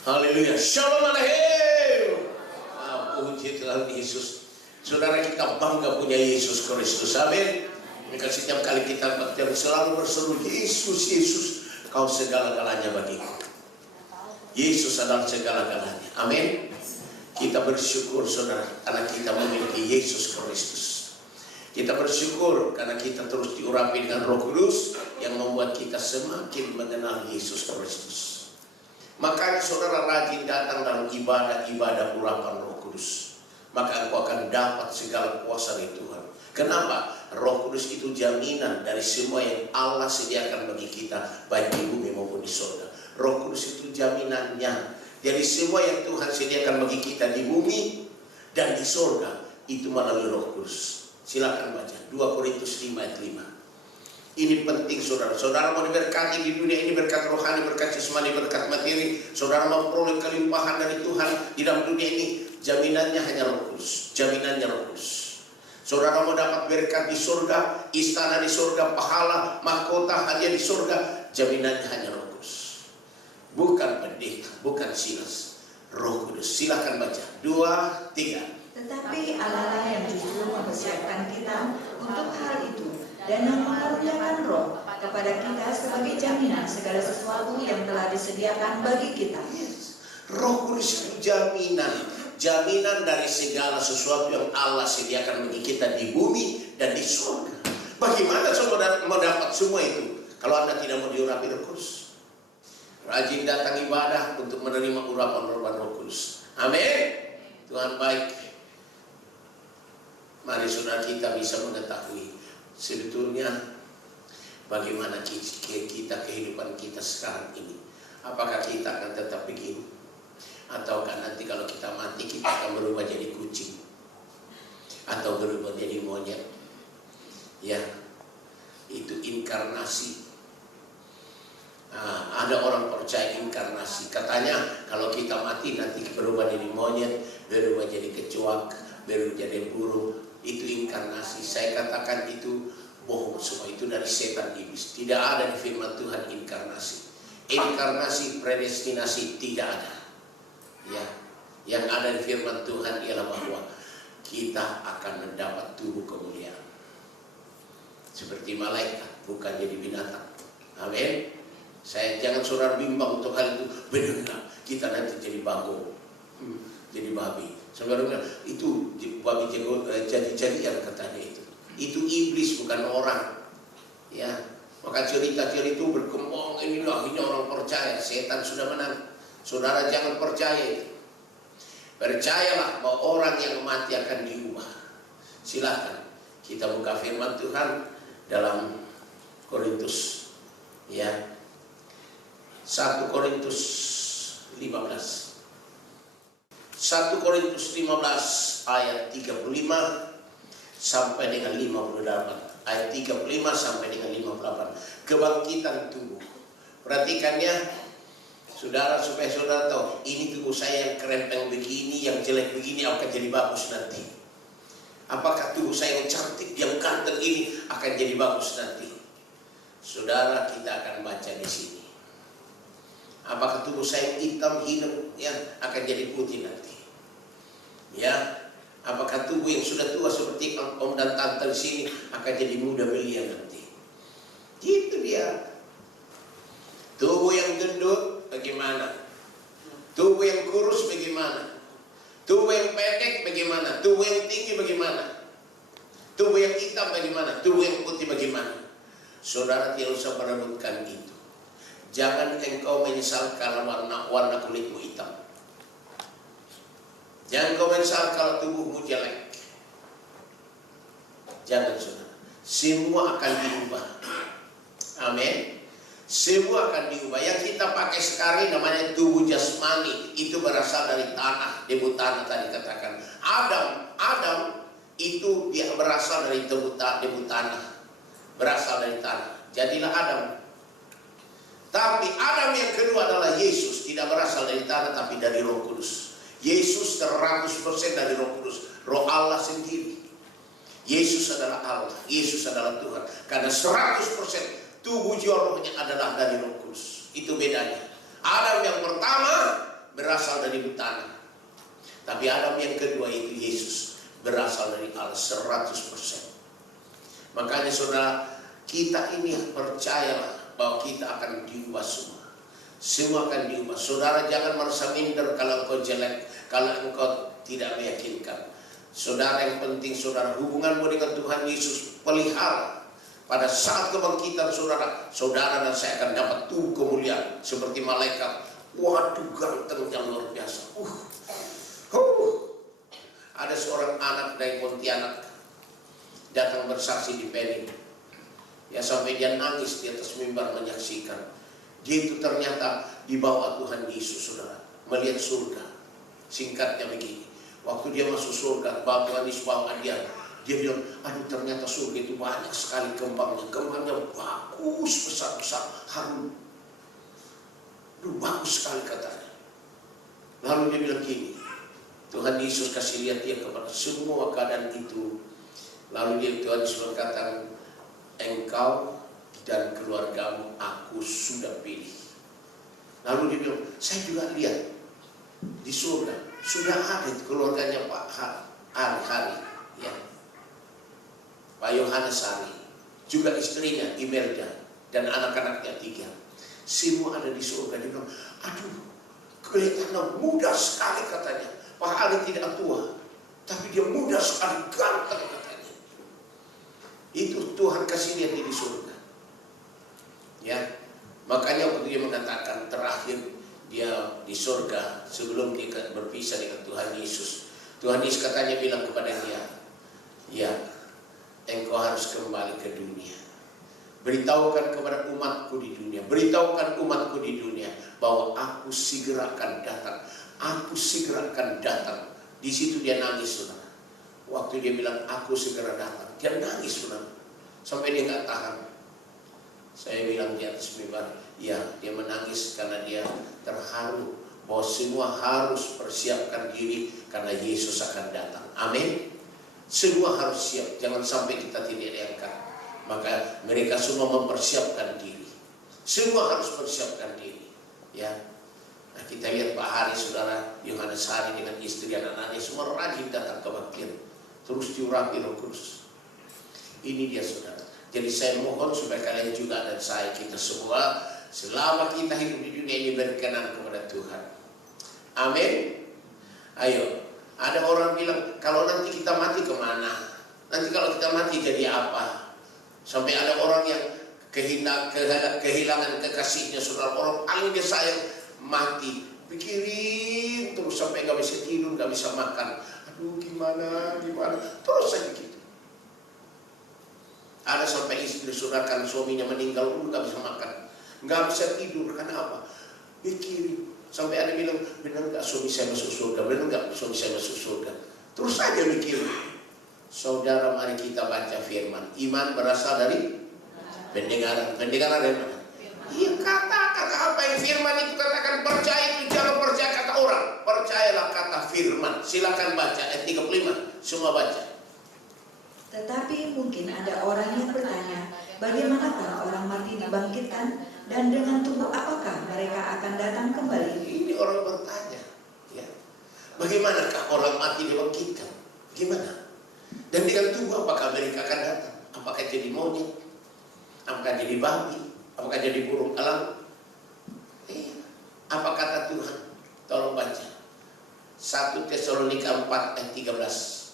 Haleluya. Shalom alaikum. Puji Tuhan Yesus. Saudara, kita bangga punya Yesus Kristus. Amin. Maka setiap kali kita selalu berseru, Yesus, Yesus, Kau segala-galanya bagiku. Yesus adalah segala-galanya. Amin. Kita bersyukur saudara karena kita memiliki Yesus Kristus. Kita bersyukur karena kita terus diurapi dengan Roh Kudus yang membuat kita semakin mengenal Yesus Kristus. Maka saudara rajin datang dalam ibadah-ibadah urapan Roh Kudus. Maka engkau akan dapat segala kuasa dari Tuhan. Kenapa? Roh Kudus itu jaminan dari semua yang Allah sediakan bagi kita, baik di bumi maupun di surga. Roh Kudus itu jaminannya. Jadi semua yang Tuhan sediakan bagi kita di bumi dan di surga itu melalui Roh Kudus. Silakan baca 2 Korintus 5 ayat 5. Ini penting saudara. Saudara mau diberkati di dunia ini, berkat rohani, berkat jasmani, berkat materi. Saudara mau peroleh kelimpahan dari Tuhan di dalam dunia ini, jaminannya hanya Roh Kudus. Jaminannya Roh Kudus. Saudara mau dapat berkat di surga, istana di surga, pahala, mahkota, hadiah di surga, jaminannya hanya Roh Kudus. Bukan pendeta, bukan Silas, Roh Kudus. Silakan baca 2, 3. Tetapi Allah yang justru mempersiapkan kita untuk hal itu dan yang mengaruniakan Roh kepada kita sebagai jaminan segala sesuatu yang telah disediakan bagi kita. Roh Kudus itu jaminan dari segala sesuatu yang Allah sediakan bagi kita di bumi dan di surga. Bagaimana saudara mau dapat semua itu kalau Anda tidak mau diurapi Roh Kudus? Rajin datang ibadah untuk menerima urapan-urapan Roh Kudus. Amin. Tuhan baik. Mari saudara kita bisa mengetahui sebetulnya bagaimana kita kehidupan kita sekarang ini. Apakah kita akan tetap begini? Ataukah nanti kalau kita mati kita akan berubah jadi kucing? Atau berubah jadi monyet? Ya, itu inkarnasi. Nah, ada orang percaya inkarnasi. Katanya kalau kita mati nanti berubah jadi monyet, berubah jadi kecoak, berubah jadi burung. Itu inkarnasi. Saya katakan itu bohong semua. Itu dari setan iblis. Tidak ada di firman Tuhan inkarnasi. Inkarnasi, predestinasi tidak ada. Ya, yang ada di firman Tuhan ialah bahwa kita akan mendapat tubuh kemuliaan seperti malaikat, bukan jadi binatang. Amin. Saya jangan saudara bimbang untuk hal itu. Benar, kita nanti jadi bagong, jadi babi. Saudara bilang itu babi jadi-jadian katanya itu. Itu iblis bukan orang. Ya, maka cerita-cerita itu berkembang. Inilah ini orang percaya setan sudah menang. Saudara jangan percaya itu. Percayalah bahwa orang yang mati akan diubah. Silakan kita buka firman Tuhan dalam Korintus, ya, 1 Korintus 15. 1 Korintus 15 ayat 35 sampai dengan 58. Ayat 35 sampai dengan 58. Kebangkitan tubuh. Perhatikannya saudara, supaya saudara tahu, ini tubuh saya yang kerempeng begini, yang jelek begini akan jadi bagus nanti. Apakah tubuh saya yang cantik, yang ganteng ini akan jadi bagus nanti? Saudara, kita akan baca di sini. Apakah tubuh saya yang hitam, hidung yang akan jadi putih nanti? Ya, apakah tubuh yang sudah tua seperti om dan tante di sini akan jadi muda belia nanti? Gitu dia. Tubuh yang gendut bagaimana? Tubuh yang kurus bagaimana? Tubuh yang pendek bagaimana? Tubuh yang tinggi bagaimana? Tubuh yang hitam bagaimana? Tubuh yang putih bagaimana? Saudara tidak usah merebutkan itu. Jangan engkau menyesal karena warna kulitmu hitam. Jangan kau menyesal kalau tubuhmu jelek. Jangan saudara. Semua akan diubah. Amin. Semua akan diubah. Yang kita pakai sekarang namanya tubuh jasmani. Itu berasal dari tanah. Debu tanah tadi katakan. Adam itu dia berasal dari debu tanah. Berasal dari tanah. Jadilah Adam. Tapi Adam yang kedua adalah Yesus. Tidak berasal dari tanah tapi dari Roh Kudus. Yesus 100% dari Roh Kudus. Roh Allah sendiri. Yesus adalah Allah. Yesus adalah Tuhan. Karena 100% tubuh jiwa rohnya adalah dari Roh Kudus. Itu bedanya. Adam yang pertama menyebut tanah. Tapi Adam yang kedua itu Yesus, berasal dari Allah 100%. Makanya saudara, kita ini percayalah bahwa kita akan diubah semua. Semua akan diubah. Saudara jangan merasa minder kalau engkau jelek, kalau engkau tidak meyakinkan. Saudara, yang penting saudara hubunganmu dengan Tuhan Yesus pelihara. Pada saat kebangkitan saudara, saudara dan saya akan dapat tubuh kemuliaan seperti malaikat. Waduh, gantengnya luar biasa. Ada seorang anak dari Pontianak datang bersaksi di Pening. Ya, sampai dia nangis di atas mimbar menyaksikan. Dia itu ternyata dibawa Tuhan Yesus, saudara, melihat surga. Singkatnya begini, waktu dia masuk surga, Tuhan Yesus bawa dia bilang, aduh ternyata surga itu banyak sekali kembangnya bagus, besar-besar, harum. Aduh, bagus sekali katanya. Lalu dia bilang gini, Tuhan Yesus kasih lihat dia kepada semua keadaan itu. Lalu Tuhan Yesus berkata, engkau dan keluargamu aku sudah pilih. Lalu dia bilang, saya juga lihat di surga sudah ada keluarganya Pak Hari, ya, Pak Yohanes Hari, juga istrinya Imelda dan anak-anaknya 3. Semua ada di surga. Dia bilang, aduh, kelihatannya muda sekali katanya. Pak Hari tidak tua, tapi dia muda sekali, ganteng katanya. Itu Tuhan kasih lihat di surga. Ya, makanya waktu dia mengatakan terakhir dia di surga sebelum dia berpisah dengan Tuhan Yesus. Tuhan Yesus katanya bilang kepada dia, ya, engkau harus kembali ke dunia. Beritahukan kepada umatku di dunia, beritahukan umatku di dunia bahwa aku segera akan datang. Aku segera akan datang. Di situ dia nangis, saudara. Waktu dia bilang aku segera datang, dia nangis, saudara, sampai dia nggak tahan. Saya bilang di atas mimbar, ya, dia menangis karena dia terharu bahwa semua harus persiapkan diri karena Yesus akan datang. Amin. Semua harus siap, jangan sampai kita tidak diangkat. Maka mereka semua mempersiapkan diri. Semua harus persiapkan diri. Ya. Nah, kita lihat Pak Hari, saudara Yohanes Hari dengan istri dan anak-anaknya semua rajin datang kebaktian. Terus diurapi Roh Kudus. Ini dia, saudara. Jadi saya mohon supaya kalian juga dan saya, kita semua selama kita hidup di dunia ini berkenan kepada Tuhan. Amin. Ayo, ada orang bilang kalau nanti kita mati kemana? Nanti kalau kita mati jadi apa? Sampai ada orang yang kehilangan kekasihnya, saudara, orang paling dia sayang mati, pikirin terus sampai nggak bisa tidur, nggak bisa makan. Aduh, gimana, terus saja gitu. Ada sampai istri saudara kan suaminya meninggal pun nggak bisa makan, nggak bisa tidur. Karena apa? Pikirin. Sampai ada bilang, benar nggak suami saya masuk surga? Benar nggak suami saya masuk surga? Terus saja mikir. Saudara, mari kita baca firman. Iman berasal dari pendengaran. Pendengaran dari mana? Iya, katakan apa yang firman itu katakan. Percaya itu jangan percaya kata orang. Percayalah kata firman. Silakan baca ayat 35. Semua baca. Tetapi mungkin ada orang yang bertanya, bagaimanakah orang mati dibangkitkan, dan dengan tubuh apakah mereka akan datang kembali? Ini orang bertanya, ya. Bagaimanakah orang mati dibangkitkan? Gimana? Dan dengan tubuh apakah mereka akan datang? Apakah jadi monyet? Apakah jadi babi? Apakah jadi burung elang? Apa kata Tuhan? Tolong baca 1 Tesalonika 4 ayat 13.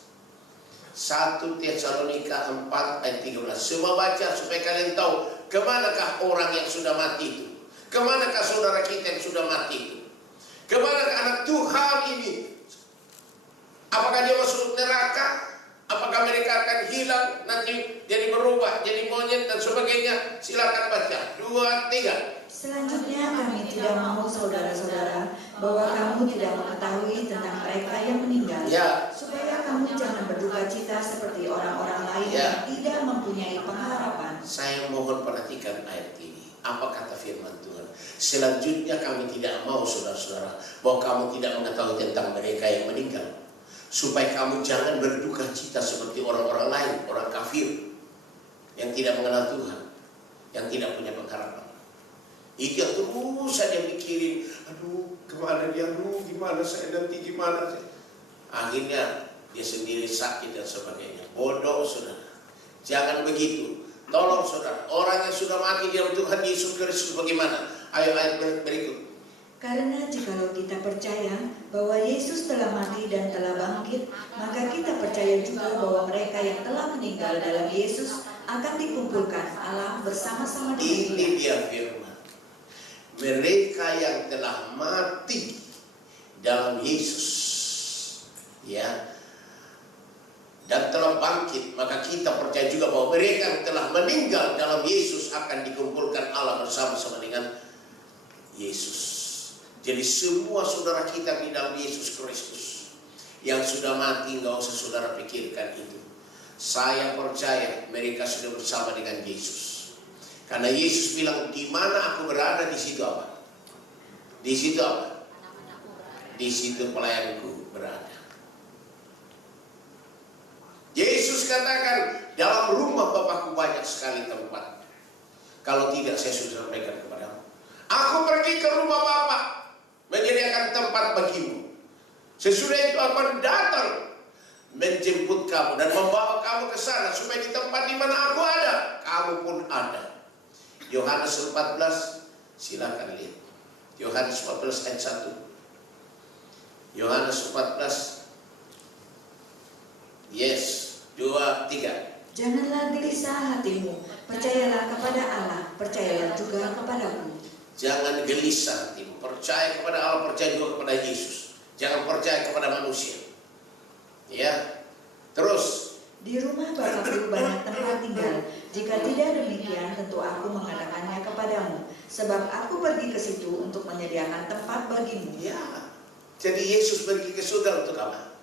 1 Tesalonika 4 ayat 13. Semua baca supaya kalian tahu kemanakah orang yang sudah mati itu. Kemanakah saudara kita yang sudah mati itu. Kemanakah anak Tuhan ini. Apakah dia masuk neraka? Apakah mereka akan hilang nanti jadi berubah jadi monyet dan sebagainya? Silakan baca 2, 3. Selanjutnya kami tidak mau saudara-saudara bahwa kamu tidak mengetahui tentang mereka yang meninggal, Ya. supaya kamu jangan berduka cita seperti orang-orang lain yang tidak mempunyai pengharapan. Saya mohon perhatikan ayat ini. Apa kata firman Tuhan? Selanjutnya kami tidak mau saudara-saudara bahwa kamu tidak mengetahui tentang mereka yang meninggal, supaya kamu jangan berduka cita seperti orang-orang lain, orang kafir yang tidak mengenal Tuhan, yang tidak punya pengharapan. Itu yang terus saja mikirin, aduh kemana dia, aduh gimana saya nanti, gimana saya. Akhirnya dia sendiri sakit dan sebagainya. Bodoh saudara, jangan begitu. Tolong saudara, orang yang sudah mati di dalam Tuhan Yesus Kristus bagaimana? Ayo ayat berikut. Karena jikalau kita percaya bahwa Yesus telah mati dan telah bangkit, maka kita percaya juga bahwa mereka yang telah meninggal dalam Yesus akan dikumpulkan Allah bersama-sama dengan Ini dia firman. Mereka yang telah mati dalam Yesus, ya, dan telah bangkit, maka kita percaya juga bahwa mereka yang telah meninggal dalam Yesus akan dikumpulkan Allah bersama-sama dengan Yesus. Jadi semua saudara kita di dalam Yesus Kristus yang sudah mati, nggak usah saudara pikirkan itu. Saya percaya mereka sudah bersama dengan Yesus. Karena Yesus bilang, di mana aku berada, di situ apa? Di situ apa? Di situ pelayanku berada. Yesus katakan, dalam rumah Bapakku banyak sekali tempat. Kalau tidak, saya sudah sampaikan kepadamu. Aku pergi ke rumah Bapa, menyediakan tempat bagimu. Sesudah itu aku datang menjemput kamu dan membawa kamu ke sana, supaya di tempat di mana aku ada, kamu pun ada. Yohanes 14, silakan lihat. Yohanes 14 ayat 1. Yohanes 14. Yes, 2, 3. Janganlah gelisah hatimu, percayalah kepada Allah, percayalah juga kepadaku. Jangan gelisah hatimu, percaya kepada Allah, percaya juga kepada Yesus. Jangan percaya kepada manusia. Ya, terus. Di rumah Bapakku banyak tempat tinggal. Jika tidak demikian, tentu aku mengatakannya kepadamu. Sebab aku pergi ke situ untuk menyediakan tempat bagimu. Ya, jadi Yesus pergi ke surga untuk apa?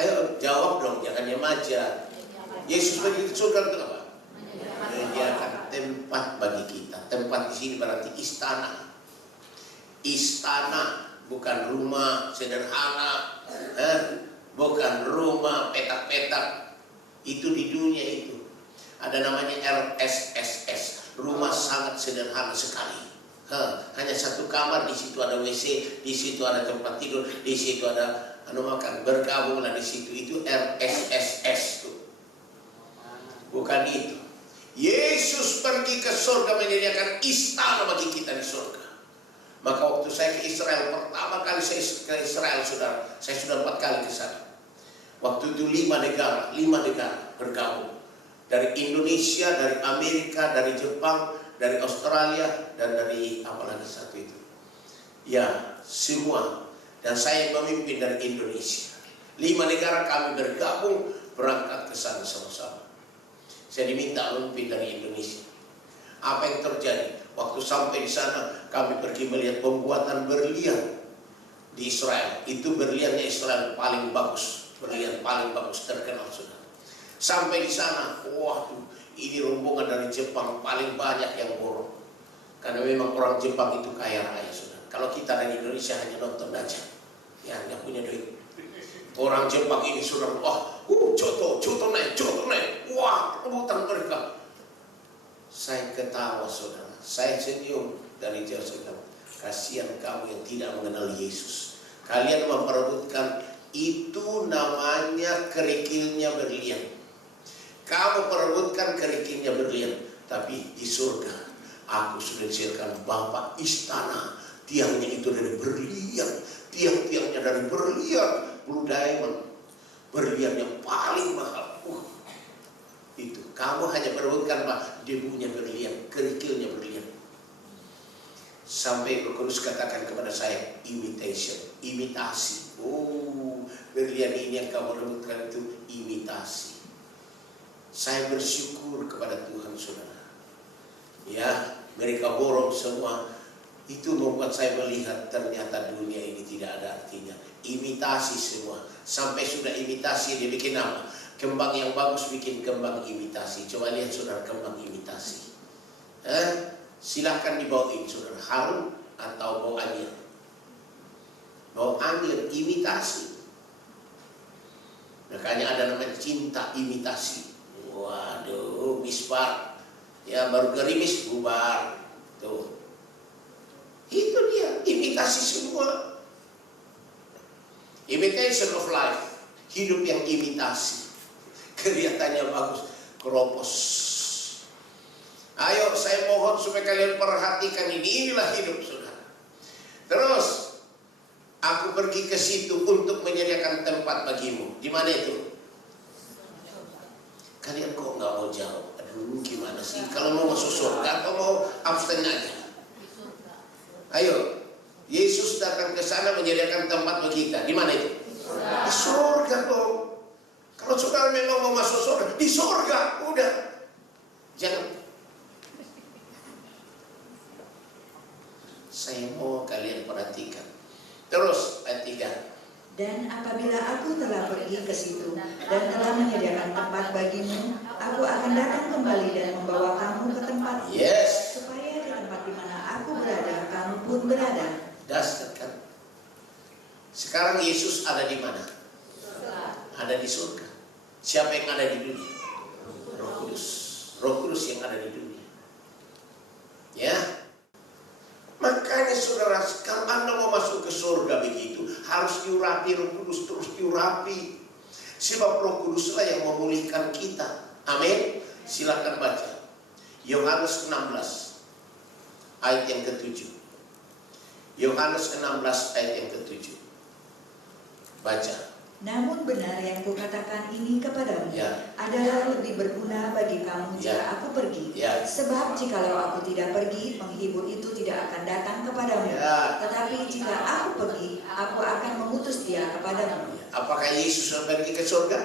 Ayo jawab dong, jangan diam aja. Yesus pergi ke surga untuk apa? Menyediakan tempat bagi kita. Tempat di sini berarti istana. Istana, bukan rumah sederhana. Bukan rumah petak-petak. Itu di dunia itu ada namanya RSSS, rumah sangat sederhana sekali. Hanya satu kamar, di situ ada WC, di situ ada tempat tidur, di situ ada makan, bergabunglah di situ. Itu RSSS tuh. Bukan itu. Yesus pergi ke surga menyediakan istana bagi kita di surga. Maka waktu saya ke Israel, pertama kali saya ke Israel, saudara, saya sudah 4 kali ke sana. Waktu itu 5 negara bergabung. Dari Indonesia, dari Amerika, dari Jepang, dari Australia, dan dari apa lagi satu itu. Ya, semua. Dan saya memimpin dari Indonesia. 5 negara kami bergabung, berangkat ke sana sama-sama. Saya diminta memimpin dari Indonesia. Apa yang terjadi? Waktu sampai di sana, kami pergi melihat pembuatan berlian di Israel. Itu berliannya Israel paling bagus. Berlian paling bagus, terkenal sudah. Sampai di sana, waduh, ini rombongan dari Jepang paling banyak yang borong. Karena memang orang Jepang itu kaya raya sudah. Kalau kita dari Indonesia hanya nonton aja, ya nggak punya duit. Orang Jepang ini sudah, joto naik, wah, rebutan mereka. Saya ketawa saudara, saya senyum dari jauh saudara. Kasihan kamu yang tidak mengenal Yesus. Kalian memperebutkan, itu namanya kerikilnya berlian. Kamu perebutkan kerikilnya berlian. Tapi di surga, aku sudah disediakan Bapa istana. Tiangnya itu dari berlian, tiang-tiangnya dari berlian, blue diamond, berlian yang paling mahal. Itu kamu hanya perebutkan Pak, debunya berlian, kerikilnya berlian. Sampai Roh Kudus katakan kepada saya, imitation, imitasi. Berlian ini yang kamu rebutkan itu imitasi. Saya bersyukur kepada Tuhan saudara. Ya, mereka borong semua. Itu membuat saya melihat ternyata dunia ini tidak ada artinya. Imitasi semua. Sampai sudah imitasi dia bikin apa? Kembang yang bagus bikin kembang imitasi. Coba lihat saudara, kembang imitasi. Silahkan dibawain saudara, harum atau bau anyir. Bau anyir imitasi. Makanya ada namanya cinta imitasi. Waduh, misbar. Ya baru gerimis bubar. Tuh. Itu dia, imitasi semua. Imitation of life. Hidup yang imitasi. Kelihatannya bagus, keropos. Ayo saya mohon supaya kalian perhatikan ini. Inilah hidup saudara. Terus, aku pergi ke situ untuk menyediakan tempat bagimu. Di mana itu? Kalian kok nggak mau jawab? Aduh, gimana sih? Kalau mau masuk surga atau mau abstain aja? Ayo, Yesus datang ke sana menyediakan tempat bagi kita. Di mana itu? Di surga dong. Kalau saudara memang mau masuk surga, di surga, udah. Jangan. Saya mau kalian perhatikan. Terus ayat 3. Dan apabila aku telah pergi ke situ dan telah menyediakan tempat bagimu, aku akan datang kembali dan membawa kamu ke tempat supaya di tempat di mana aku berada, kamu pun berada. Dasar kan? Sekarang Yesus ada di mana? Ada di surga. Siapa yang ada di dunia? Roh Kudus. Roh Kudus yang ada di dunia. Ya. Makanya saudara, kalau Anda mau masuk ke surga begitu, harus diurapi Roh Kudus, terus diurapi. Sebab Roh Kuduslah yang memulihkan kita. Amin. Silakan baca. Yohanes 16 ayat yang ke-7. Yohanes 16 ayat yang ke-7. Baca. Namun benar yang kukatakan ini kepadamu adalah lebih berguna bagi kamu jika aku pergi. Sebab jikalau aku tidak pergi, penghibur itu tidak akan datang kepadamu. Tetapi jika aku pergi, aku akan mengutus dia kepadamu. Apakah Yesus sudah pergi ke surga?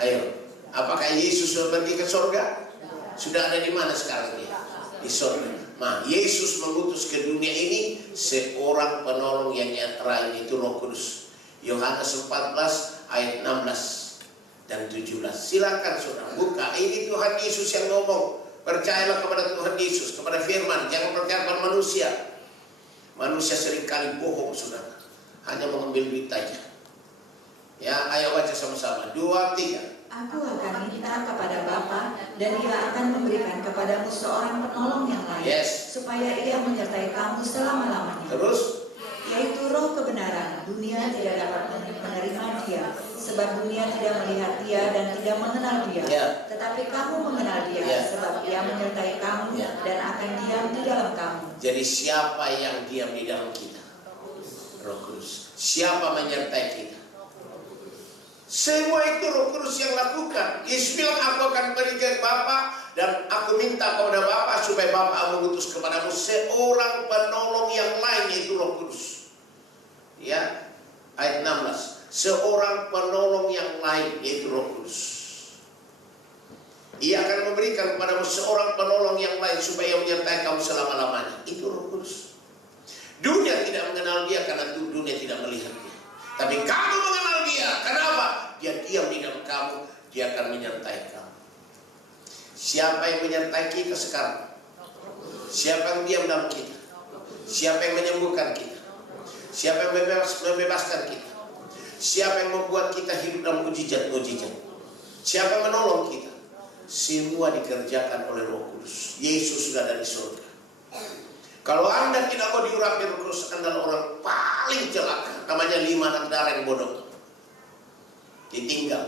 Ayo, apakah Yesus sudah pergi ke surga? Sudah ada di mana sekarang dia? Di surga. Nah, Yesus mengutus ke dunia ini seorang penolong yang nyata, itu Roh Kudus. Yohanes 14 ayat 16 dan 17. Silakan saudara buka. Ini Tuhan Yesus yang ngomong. Percayalah kepada Tuhan Yesus, kepada firman. Jangan percaya pada manusia. Manusia seringkali bohong saudara. Hanya mengambil duit aja. Ya, ayo baca sama-sama. 2, 3. Aku akan minta kepada Bapa dan Ia akan memberikan kepadamu seorang penolong yang lain, supaya Ia menyertai kamu selama-lamanya. Terus? Yaitu Roh kebenaran. Dunia tidak dapat menerima dia, sebab dunia tidak melihat dia dan tidak mengenal dia. Tetapi kamu mengenal dia, sebab Ia menyertai kamu dan akan diam di dalam kamu. Jadi siapa yang diam di dalam kita? Roh Kudus. Siapa menyertai kita? Semua itu Roh Kudus yang lakukan. Yesus bilang, aku akan pergi ke Bapa dan aku minta kepada Bapa supaya Bapa mengutus kepadamu seorang penolong yang lain, yaitu Roh Kudus. Ya, ayat 16. Seorang penolong yang lain, yaitu Roh Kudus. Ia akan memberikan kepadamu seorang penolong yang lain supaya menyertai kamu selama-lamanya. Itu Roh Kudus. Dunia tidak mengenal dia karena dunia tidak melihat dia. Tapi kamu mengenal dia. Kenapa? Dia diam di dalam kamu. Dia akan menyertai kamu. Siapa yang menyertai kita sekarang? Siapa yang diam dalam kita? Siapa yang menyembuhkan kita? Siapa yang membebaskan kita? Siapa yang membuat kita hidup dalam mujizat-mujizat? Siapa yang menolong kita? Semua dikerjakan oleh Roh Kudus. Yesus sudah ada di surga. Kalau Anda tidak mau diurapi Roh Kudus, Anda adalah orang paling celaka. Namanya 5 anak darah yang bodoh. Ditinggal.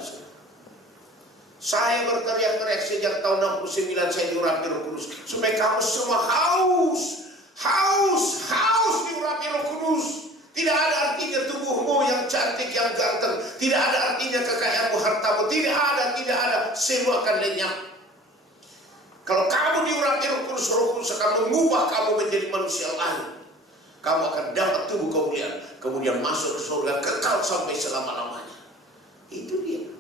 Saya berteriak-teriak sejak tahun 69 saya diurapi Roh Kudus. Supaya kamu semua haus diurapi Roh Kudus. Tidak ada artinya tubuhmu yang cantik, yang ganteng. Tidak ada artinya kekayaanmu, hartamu. Tidak ada. Semua akan lenyap. Kalau kamu diurapi Roh Kudus akan mengubah kamu menjadi manusia lain. Kamu akan dapat tubuh kemuliaan. Kemudian masuk ke surga, kekal sampai selama-lamanya. Itu dia.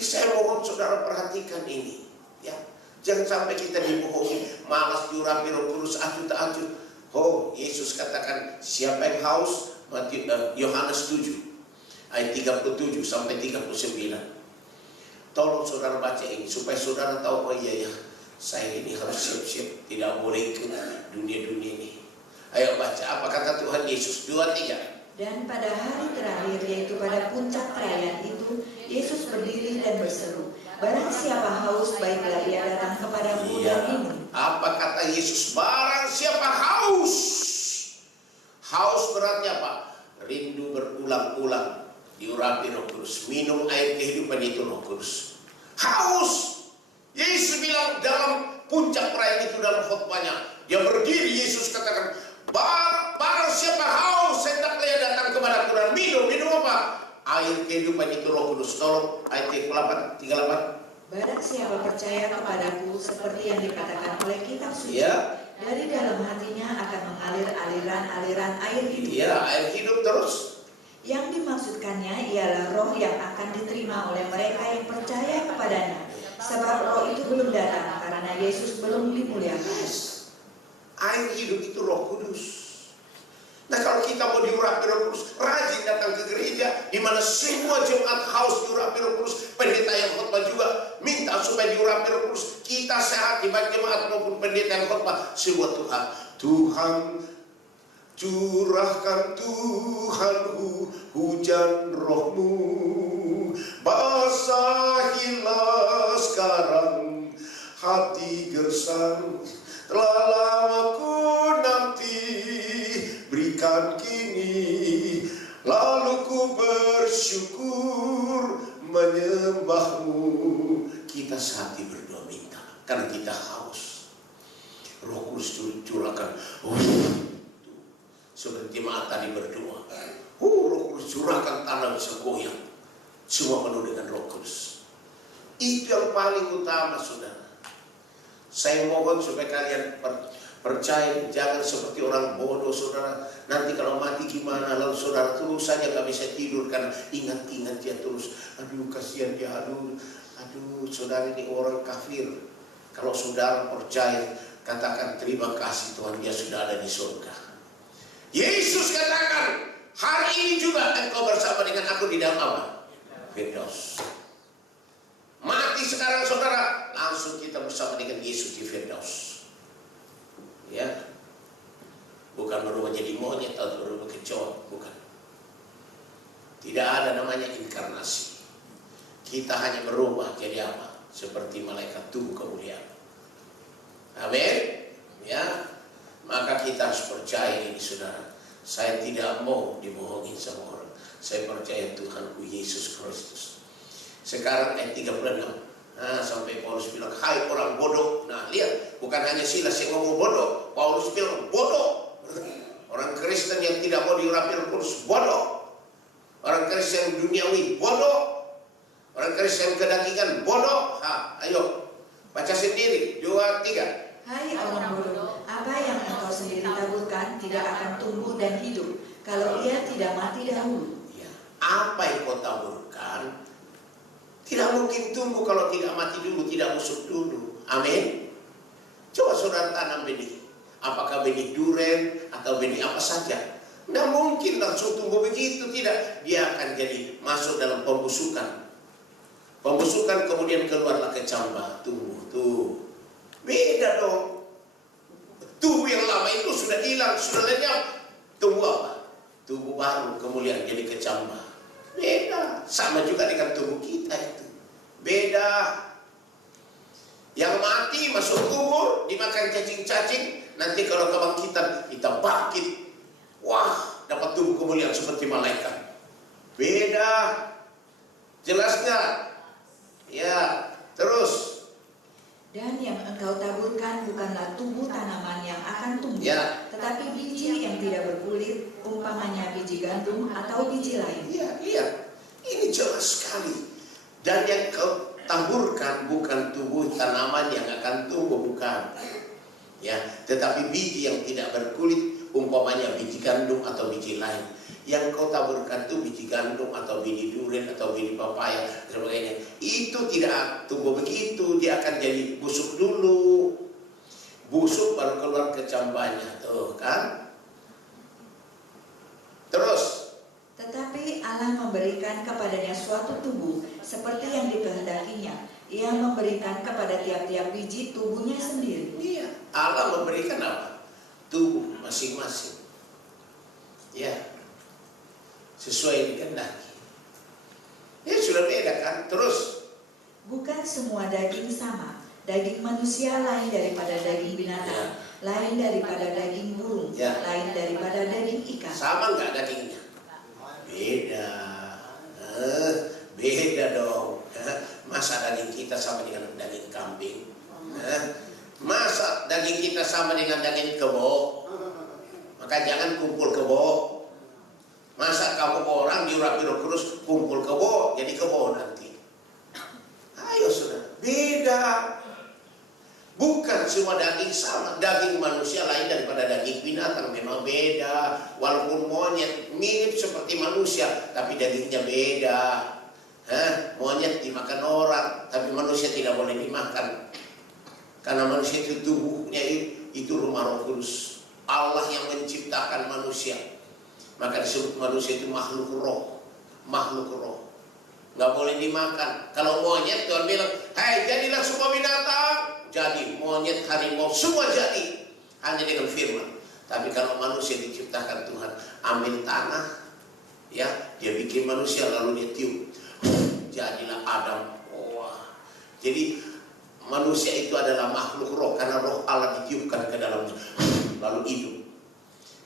Saya mohon saudara perhatikan ini. Ya, jangan sampai kita dibohongi. Malas diurapi Roh Kudus, acuh. Oh, Yesus katakan, siapa yang haus? Yohanes 7 ayat 37 sampai 39. Tolong saudara baca ini supaya saudara tahu, oh iya ya, saya ini harus siap-siap, tidak boleh ke dunia-dunia ini. Ayo baca, apa kata Tuhan Yesus? 2, 3. Dan pada hari terakhir, yaitu pada puncak perayaan itu, Yesus berdiri dan berseru, barang siapa haus, baiklah ia datang kepadaku dan minum. Apa kata Yesus? Barang siapa haus. Haus beratnya apa? Rindu berulang-ulang diurapi Roh Kudus. Minum air kehidupan itu Roh Kudus. Haus. Yesus bilang dalam puncak perayaan itu dalam khotbahnya. Dia berdiri, Yesus katakan, barang siapa haus, hendaklah ia datang kepadaku dan minum. Minum apa? Air kehidupan itu Roh Kudus. Tolong ayat 38. Barang siapa percaya kepadaku seperti yang dikatakan oleh kitab suci, Ya. dari dalam hatinya akan mengalir aliran-aliran air hidup. Ya, air hidup terus. Yang dimaksudkannya ialah roh yang akan diterima oleh mereka yang percaya kepadanya. Sebab roh itu belum datang karena Yesus belum dimuliakan. Air hidup itu Roh Kudus. Nah, kalau kita mau diurapi Roh Kudus, rajin datang ke gereja di mana semua jemaat haus diurapi Roh Kudus. Pendeta yang khotbah juga minta supaya diurapi Roh Kudus. Kita sehat di baik jemaat maupun pendeta yang khotbah. Semua Tuhan curahkan Tuhan hujan Roh-Mu, basahilah sekarang hati gersang. Telah lama ku nanti, berikan kini, lalu ku bersyukur menyembah-Mu. Kita sehati berdoa minta, karena kita haus. Roh Kudus curahkan. Seperti jemaat tadi berdoa. Roh Kudus curahkan, tanah bisa goyang. Semua penuh dengan Roh Kudus. Itu yang paling utama, saudara. Saya mohon supaya kalian percaya, jangan seperti orang bodoh, saudara. Nanti kalau mati gimana? Lalu saudara terus saja gak bisa tidur karena ingat-ingat dia terus. Aduh, kasihan dia. Aduh, saudara ini orang kafir. Kalau saudara percaya, katakan terima kasih Tuhan, dia sudah ada di surga. Yesus katakan, hari ini juga engkau bersama dengan aku di dalam apa? Firdaus. Mati sekarang saudara, langsung kita bersama dengan Yesus di Firdaus. Ya, bukan berubah jadi monyet atau berubah kecoa, bukan. Tidak ada namanya inkarnasi. Kita hanya berubah jadi apa? Seperti malaikat tubuh kemuliaan. Amin. Ya, maka kita harus percaya ini, saudara. Saya tidak mau dibohongin sama orang. Saya percaya Tuhanku Yesus Kristus. Sekarang ayat 36. Nah, sampai Paulus bilang, hai orang bodoh. Nah, lihat, bukan hanya Silas yang ngomong bodoh. Paulus bilang bodoh. Orang Kristen yang tidak mau diurapi Roh Kudus bodoh. Orang Kristen yang duniawi bodoh. Orang Kristen yang kedagingan bodoh. Ayo, baca sendiri. 2, 3. Hai orang bodoh, apa yang engkau sendiri taburkan tidak akan tumbuh dan hidup kalau ia tidak mati dahulu. Ya, apa yang kau taburkan tidak mungkin tumbuh kalau tidak mati dulu, tidak busuk dulu. Amin. Coba saudara tanam benih. Apakah benih duren atau benih apa saja? Tidak mungkin langsung tumbuh begitu, tidak. Dia akan jadi masuk dalam pembusukan. Pembusukan kemudian keluarlah kecambah, tumbuh. Tuh. Beda dong. Tubuh yang lama itu sudah hilang, sudah lenyap. Tumbuh apa? Tubuh baru kemudian jadi kecambah. Beda. Sama juga dengan tubuh kita itu. Beda. Yang mati masuk kubur, dimakan cacing-cacing. Nanti kalau kebangkitan, kita bangkit. Wah, dapat tubuh kemuliaan seperti malaikat. Beda. Jelas nggak? Ya, terus. Dan yang engkau taburkan bukanlah tubuh tanaman yang akan tumbuh, Ya. tetapi biji yang tidak berkulit, umpamanya biji gandum atau biji lain. Iya. Ini jelas sekali. Dan yang kau taburkan bukan tubuh tanaman yang akan tumbuh, bukan. Ya, tetapi biji yang tidak berkulit, umpamanya biji gandum atau biji lain. Yang kau taburkan itu biji gandum atau biji durian atau biji papaya dan sebagainya. Itu tidak tumbuh begitu, dia akan jadi busuk dulu. Busuk baru keluar kecambahnya, tuh kan? Terus. Tetapi Allah memberikan kepadanya suatu tubuh seperti yang dikehendakinya. Ia memberikan kepada tiap-tiap biji tubuhnya sendiri. Iya, Allah memberikan apa? Tubuh masing-masing. Ya, sesuai dikehendaki. Ya sudah beda kan? Terus. Bukan semua daging sama, Daging manusia lain daripada daging binatang, lain daripada daging burung, lain daripada daging ikan. Sama nggak dagingnya? Beda. Beda dong. Masa daging kita sama dengan daging kambing? Masa daging kita sama dengan daging kebo? Maka jangan kumpul kebo. Masa kamu orang di Urapiro Krus kumpul kebo, jadi kebo nanti. Ayo saudara, beda. Bukan semua daging sama. Daging manusia lain daripada daging binatang. Memang beda. Walaupun monyet mirip seperti manusia, tapi dagingnya beda. Monyet dimakan orang, tapi manusia tidak boleh dimakan. Karena manusia itu tubuhnya itu rumah Roh Kudus. Allah yang menciptakan manusia. Maka disebut manusia itu makhluk roh. Makhluk roh. Nggak boleh dimakan. Kalau monyet Tuhan bilang, hai jadilah semua binatang. Jadi monyet, harimau, semua jadi. Hanya dengan firman. Tapi kalau manusia diciptakan Tuhan, ambil tanah, ya, dia bikin manusia lalu dia tiup. Jadilah Adam. Wah. Jadi manusia itu adalah makhluk roh karena roh Allah ditiupkan ke dalamnya. Lalu hidup.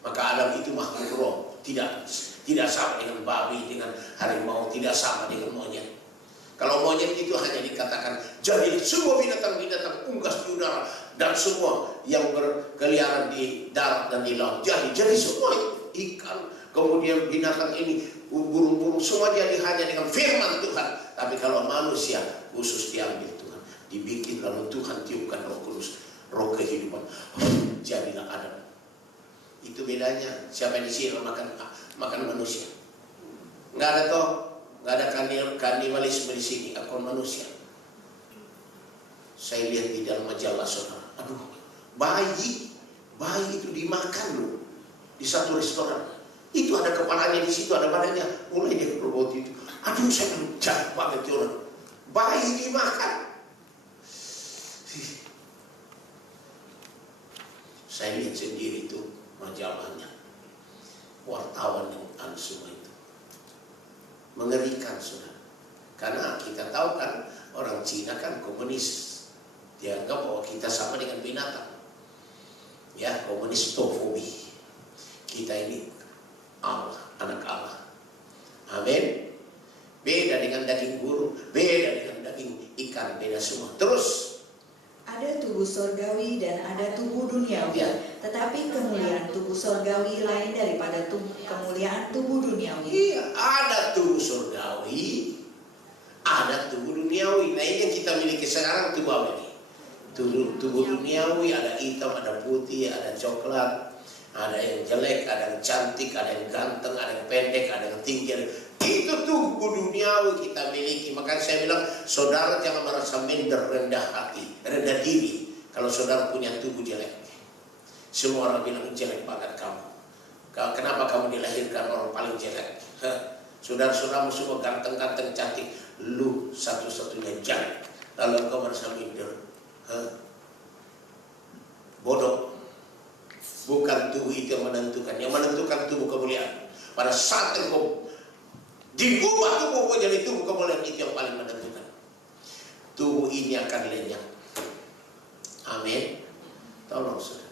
Maka Adam itu makhluk roh. Tidak sama dengan babi, dengan harimau, tidak sama dengan monyet. Kalau monyet itu hanya dikatakan jadi semua binatang-binatang unggas di udara dan semua yang berkeliaran di darat dan di laut. Jadi semua ikan, kemudian binatang ini, burung-burung, semua jadi hanya dengan firman Tuhan. Tapi kalau manusia khusus diambil Tuhan, dibikin lalu Tuhan tiupkan Roh Kudus, roh kehidupan. Jadilah Adam. Itu bedanya. Siapa yang disiram makan manusia? Nggak ada toh. Nggak ada kanibalisme di sini, akun manusia. Saya lihat di dalam majalah saudara, aduh, bayi itu dimakan loh di satu restoran. Itu ada kepalanya di situ, ada badannya, mulai dia berbau itu. Aduh, saya belum jahat banget orang. Bayi dimakan. Saya lihat sendiri itu majalahnya, wartawan yang semua itu. Mengerikan saudara. Karena kita tahu kan orang Cina kan komunis. Dianggap bahwa kita sama dengan binatang. Ya, komunis tofobi. Kita ini Allah, anak Allah. Amin. Beda dengan daging burung, beda dengan daging ikan, beda semua. Terus ada tubuh sorgawi dan ada tubuh duniawi. Tetapi kemuliaan tubuh sorgawi lain daripada kemuliaan tubuh duniawi. Iya, ada tubuh sorgawi, ada tubuh duniawi. Nah ini yang kita miliki sekarang tubuh apa nih? Tubuh duniawi, ada hitam, ada putih, ada coklat, ada yang jelek, ada yang cantik, ada yang ganteng, ada yang pendek, ada yang tinggi. Itu tubuh duniawi kita miliki. Makanya saya bilang, saudara jangan merasa minder, rendah hati, rendah diri. Kalau saudara punya tubuh jelek, semua orang bilang jelek banget kamu. Kenapa kamu dilahirkan orang paling jelek? Saudara-saudaramu semua ganteng-ganteng, cantik. Lu satu-satunya jelek. Lalu kau merasa minder. Bodoh. Bukan tubuh itu yang menentukan. Yang menentukan tubuh kemuliaan. Pada saat engkau diubah tubuh menjadi tubuh kemuliaan, itu yang paling menentukan. Tubuh ini akan lenyap. Amin. Tolong saudara.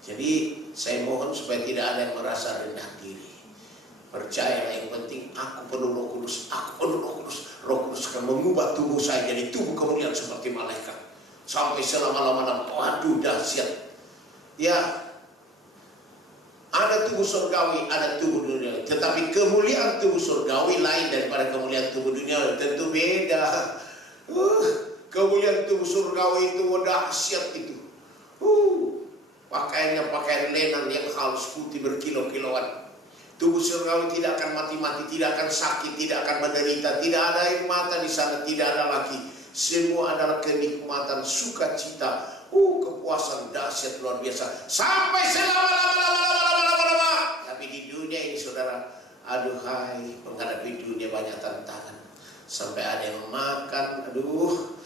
Jadi saya mohon supaya tidak ada yang merasa rendah diri. Percayalah, yang penting aku penuh Roh Kudus. Aku penuh Roh Kudus. Roh Kudus akan mengubah tubuh saya jadi tubuh kemuliaan seperti malaikat. Sampai selama-lamanya. Waduh, dahsyat. Ya, ada tubuh surgawi, ada tubuh dunia. Tetapi kemuliaan tubuh surgawi lain daripada kemuliaan tubuh dunia. Tentu beda. Kemuliaan tubuh surgawi itu dahsyat itu. Pakaiannya pakaian lenan yang halus putih berkilo-kiloan. Tubuh surgawi tidak akan mati-mati, tidak akan sakit, tidak akan menderita, tidak ada air mata di sana, tidak ada lagi. Semua adalah kenikmatan, sukacita, kepuasan dahsyat luar biasa sampai selama-lama. Tapi di dunia ini saudara, aduhai, menghadapi dunia banyak tantangan. Sampai ada yang makan, aduh,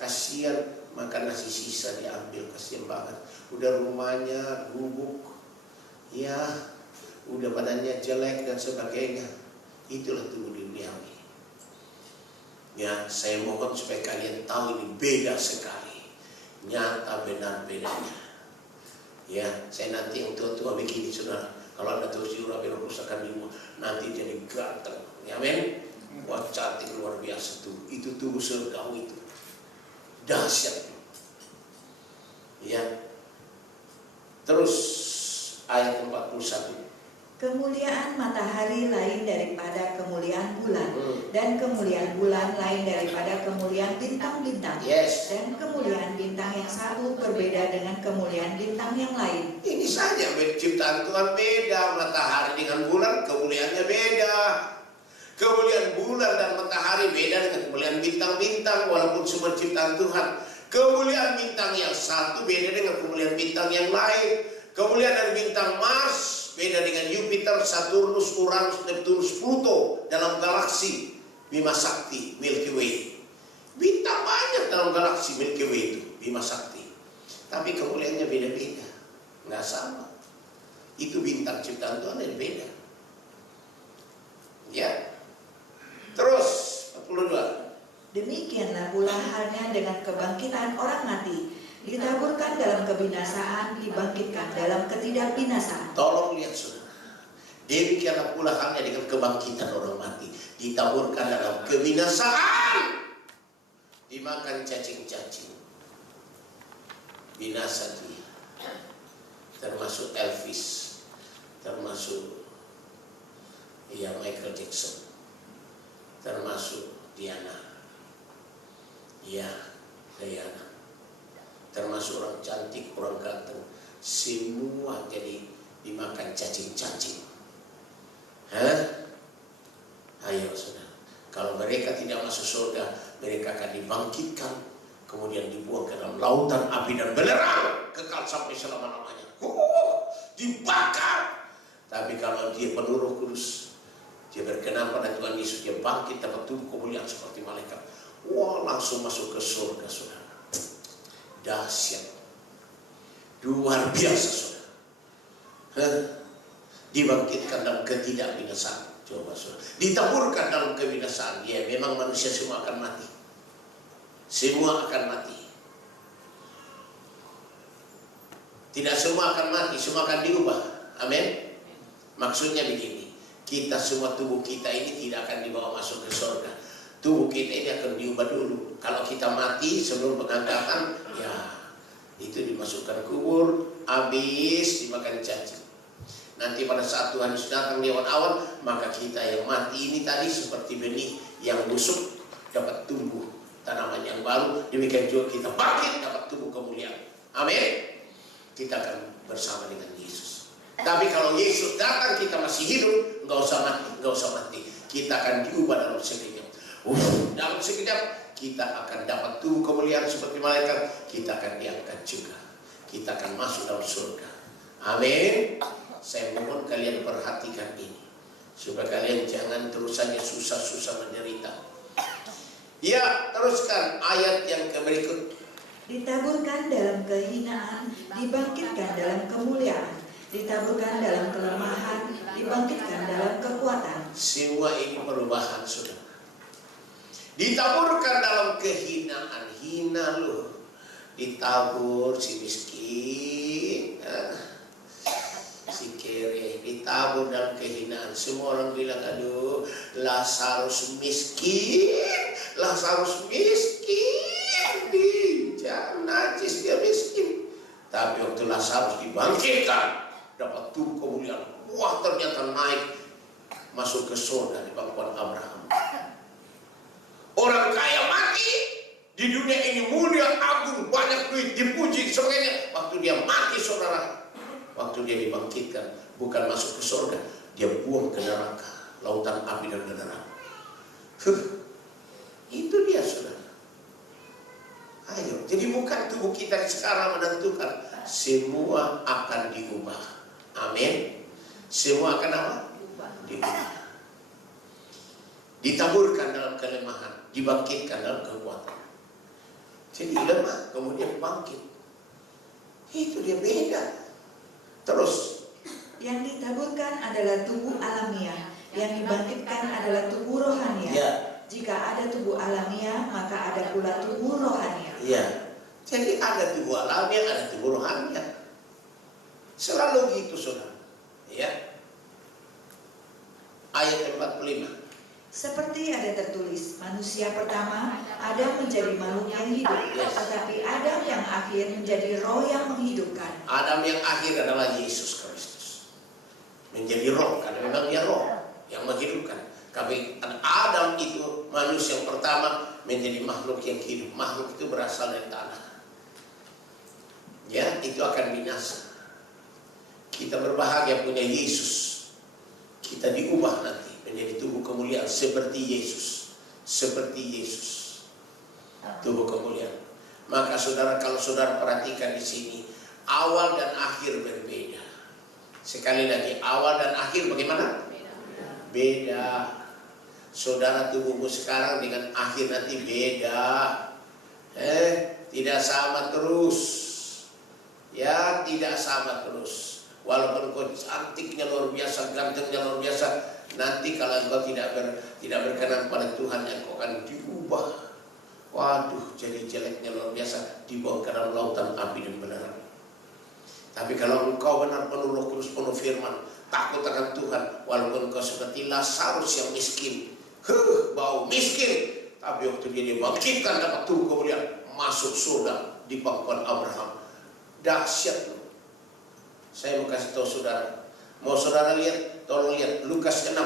kasihan, makan nasi sisa diambil, kasihan banget. Udah rumahnya gubuk, ya, udah badannya jelek dan sebagainya. Itulah tubuh duniawi. Ya, saya mohon supaya kalian tahu ini beda sekali. Nyata benar bedanya. Ya, saya nanti yang tua-tua begini saudara. Kalau Anda terus diurapi roh kudus akan diubah, nanti jadi ganteng. Ya, amin. Wah, cantik luar biasa tuh. Itu tubuh surgawi itu. Dahsyat. Ya. Terus ayat 41. Kemuliaan matahari lain daripada kemuliaan bulan, dan kemuliaan bulan lain daripada kemuliaan bintang-bintang. Yes. Dan kemuliaan bintang yang satu berbeda dengan kemuliaan bintang yang lain. Ini saja ciptaan Tuhan beda. Matahari dengan bulan kemuliaannya beda. Kemuliaan bulan dan matahari beda dengan kemuliaan bintang-bintang, walaupun semua ciptaan Tuhan. Kemuliaan bintang yang satu beda dengan kemuliaan bintang yang lain. Kemuliaan dari bintang Mars beda dengan Jupiter, Saturnus, Uranus, Neptunus, Pluto dalam galaksi Bima Sakti, Milky Way. Bintang banyak dalam galaksi Milky Way itu, Bima Sakti. Tapi kemuliaannya beda-beda, nggak sama. Itu bintang ciptaan Tuhan yang beda. Ya. Terus 42. Demikianlah pula halnya dengan kebangkitan orang mati. Ditaburkan dalam kebinasaan, dibangkitkan dalam ketidakbinasaan. Tolong lihat saudara. Demikianlah pula halnya dengan kebangkitan orang mati. Ditaburkan dalam kebinasaan, dimakan cacing-cacing. Binasa dia. Termasuk Elvis, termasuk Michael Jackson, termasuk Diana, Diana, termasuk orang cantik, orang ganteng, semua jadi dimakan cacing-cacing. Ayo saudara, kalau mereka tidak masuk surga, mereka akan dibangkitkan, kemudian dibuang ke dalam lautan api dan belerang, kekal sampai selama-lamanya. Dibakar. Tapi kalau dia penuh Roh Kudus, dia berkenan pada Tuhan Yesus, dia bangkit dapat tubuh kemuliaan seperti malaikat. Wah, langsung masuk ke surga saudara. Dahsyat, luar biasa saudara. Dibangkitkan dalam ketidakbinasaan. Coba saudara, ditaburkan dalam kebinasaan. Ya, memang manusia semua akan mati. Semua akan mati. Tidak semua akan mati, semua akan diubah. Amin. Maksudnya begini, kita semua tubuh kita ini tidak akan dibawa masuk ke surga. Tubuh kita ini akan diubah dulu. Kalau kita mati sebelum pengangkatan, ya itu dimasukkan kubur, habis dimakan cacing. Nanti pada saat Tuhan Yesus datang di awan-awan, maka kita yang mati ini tadi seperti benih yang busuk dapat tumbuh tanaman yang baru. Demikian juga kita bangkit dapat tumbuh kemuliaan. Amin. Kita akan bersama dengan Yesus. Tapi kalau Yesus datang kita masih hidup, nggak usah mati. Kita akan diubah dalam sekejap. Dalam sekejap kita akan dapat tubuh kemuliaan seperti malaikat. Kita akan diangkat juga. Kita akan masuk dalam surga. Amin. Saya mohon kalian perhatikan ini, supaya kalian jangan terus saja susah-susah menderita. Ya, teruskan ayat yang berikut. Ditaburkan dalam kehinaan, dibangkitkan dalam kemuliaan. Ditaburkan dalam kelemahan, dibangkitkan dalam kekuatan. Semua ini perubahan saudara. Ditaburkan dalam kehinaan, hina loh. Ditabur si miskin, si kere, ditabur dalam kehinaan. Semua orang bilang, aduh, Lazarus miskin, jangan najis, dia miskin. Tapi waktu Lazarus dibangkitkan, dapat tubuh kemuliaan. Wah, ternyata naik masuk ke surga di pangkuan Abraham. Orang kaya mati di dunia ini mulia, agung, banyak duit, dipuji, sebagainya. Waktu dia mati saudara, waktu dia dibangkitkan, bukan masuk ke surga, dia buang ke neraka, lautan api dan belerang. Itu dia saudara. Ayo, jadi bukan tubuh kita sekarang menentukan, semua akan diubah. Amin. Semua akan apa? Diubah. Ditaburkan dalam kelemahan, dibangkitkan dalam kekuatan. Jadi lemah, kemudian bangkit. Itu dia beda. Terus, yang ditaburkan adalah tubuh alamiah, yang dibangkitkan adalah tubuh rohania. Ya, Jika ada tubuh alamiah, maka ada pula tubuh rohania. Iya. Jadi ada tubuh alamiah, ada tubuh rohania. Selalu gitu, saudara. Ya. Ayat 45. Seperti ada tertulis, manusia pertama Adam menjadi makhluk yang hidup, tetapi Adam yang akhir menjadi roh yang menghidupkan. Adam yang akhir adalah Yesus Kristus. Menjadi roh, karena memang dia roh yang menghidupkan. Tapi Adam itu manusia yang pertama menjadi makhluk yang hidup. Makhluk itu berasal dari tanah. Ya, itu akan binasa. Kita berbahagia punya Yesus. Kita diubah nanti menjadi tubuh kemuliaan seperti Yesus. Seperti Yesus. Tubuh kemuliaan. Maka saudara, kalau saudara perhatikan di sini, awal dan akhir berbeda. Sekali lagi, awal dan akhir bagaimana? Beda. Saudara, tubuhmu sekarang dengan akhir nanti beda. Tidak sama terus. Ya, tidak sama terus. Walaupun kau cantiknya luar biasa, gantengnya luar biasa, nanti kalau engkau tidak berkenan pada Tuhan, engkau akan diubah. Waduh, jadi jeleknya luar biasa, dibawa ke dalam lautan api dan benar. Tapi kalau engkau benar penuh Roh Kudus, penuh firman, takut akan Tuhan, walaupun engkau seperti Lazarus yang miskin, bau miskin, tapi waktu dia dibangkitkan dapat tubuh kemuliaan, masuk surga di pangkuan Abraham. Dahsyat loh. Saya mau kasih tahu saudara. Mau saudara lihat, tolong lihat Lukas 6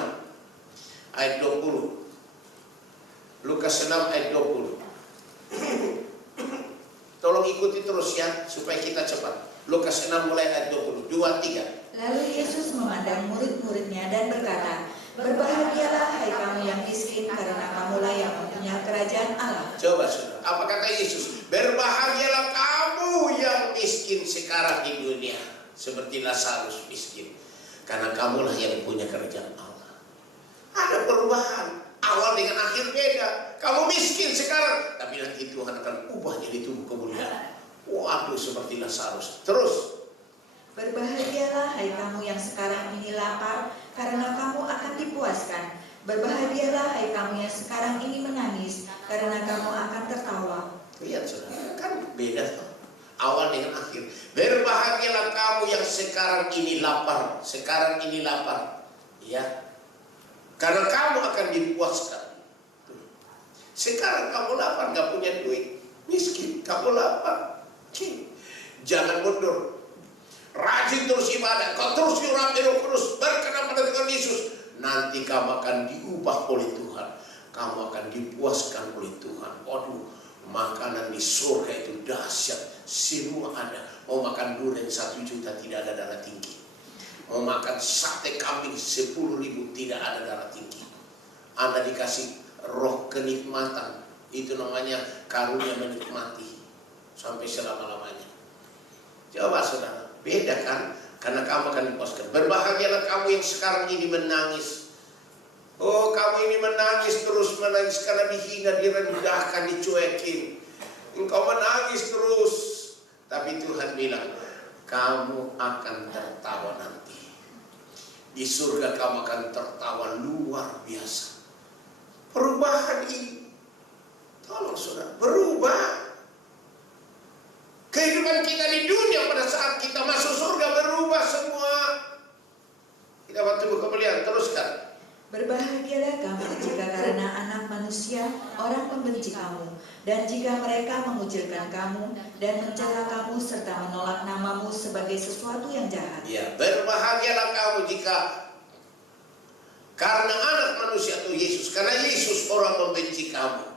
ayat 20. Lukas 6 ayat 20. Tolong ikuti terus ya, supaya kita cepat. Lukas 6 mulai ayat 20. 2, 3. Lalu Yesus memandang murid-muridnya dan berkata, berbahagialah hai kamu yang miskin, karena kamulah yang mempunyai kerajaan Allah. Coba saudara, apa kata Yesus? Berbahagialah kamu yang miskin sekarang di dunia, seperti Lazarus miskin, karena kamulah yang punya kerajaan Allah. Ada perubahan, awal dengan akhir beda. Kamu miskin sekarang, tapi nanti Tuhan akan ubah jadi tubuh kemuliaan. Waduh, seperti Lazarus. Terus, berbahagialah hai kamu yang sekarang ini lapar, karena kamu akan dipuaskan. Berbahagialah hai kamu yang sekarang ini menangis, karena kamu akan tertawa. Lihat saudara, kan beda tuh. Awal dengan akhir. Berbahagialah kamu yang sekarang ini lapar. Sekarang ini lapar. Ya. Karena kamu akan dipuaskan. Sekarang kamu lapar, gak punya duit, miskin, kamu lapar. Jangan mundur. Rajin terus ibadah. Kau terus diurapi Roh Kudus, berkenan pada Tuhan Yesus. Nanti kamu akan diubah oleh Tuhan. Kamu akan dipuaskan oleh Tuhan. Waduh, makanan di surga itu dahsyat. Semua ada. Mau makan durian 1 juta tidak ada darah tinggi. Mau makan sate kambing 10.000 tidak ada darah tinggi. Anda dikasih roh kenikmatan. Itu namanya karunia menikmati sampai selama-lamanya. Coba saudara, beda kan? Karena kamu akan dipuaskan. Berbahagialah kamu yang sekarang ini menangis. Oh, kamu ini menangis terus, menangis karena dihina, direndahkan, dicuekin. Engkau menangis terus. Tapi Tuhan bilang, kamu akan tertawa nanti. Di surga kamu akan tertawa luar biasa. Perubahan ini, tolong saudara, berubah. Kehidupan kita di dunia pada saat kita masuk surga berubah semua. Kita waktu kemuliaan, teruskan. Berbahagialah kamu jika karena anak manusia orang membenci kamu, dan jika mereka mengucilkan kamu dan mencela kamu serta menolak namamu sebagai sesuatu yang jahat. Ya, berbahagialah kamu jika karena anak manusia itu Yesus, karena Yesus orang membenci kamu,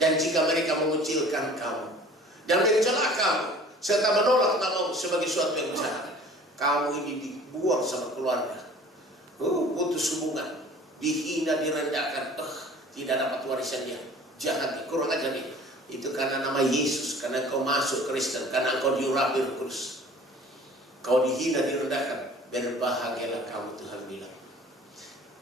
dan jika mereka mengucilkan kamu dan mencela kamu serta menolak namamu sebagai sesuatu yang jahat, kamu ini dibuang sama keluarga, putus hubungan, dihina, direndahkan, tidak dapat warisannya, jahat, kurang ajar nih. Itu karena nama Yesus, karena kau masuk Kristen, karena kau diurapi Roh Kudus, kau dihina, direndahkan. Berbahagialah kamu, Tuhan bilang.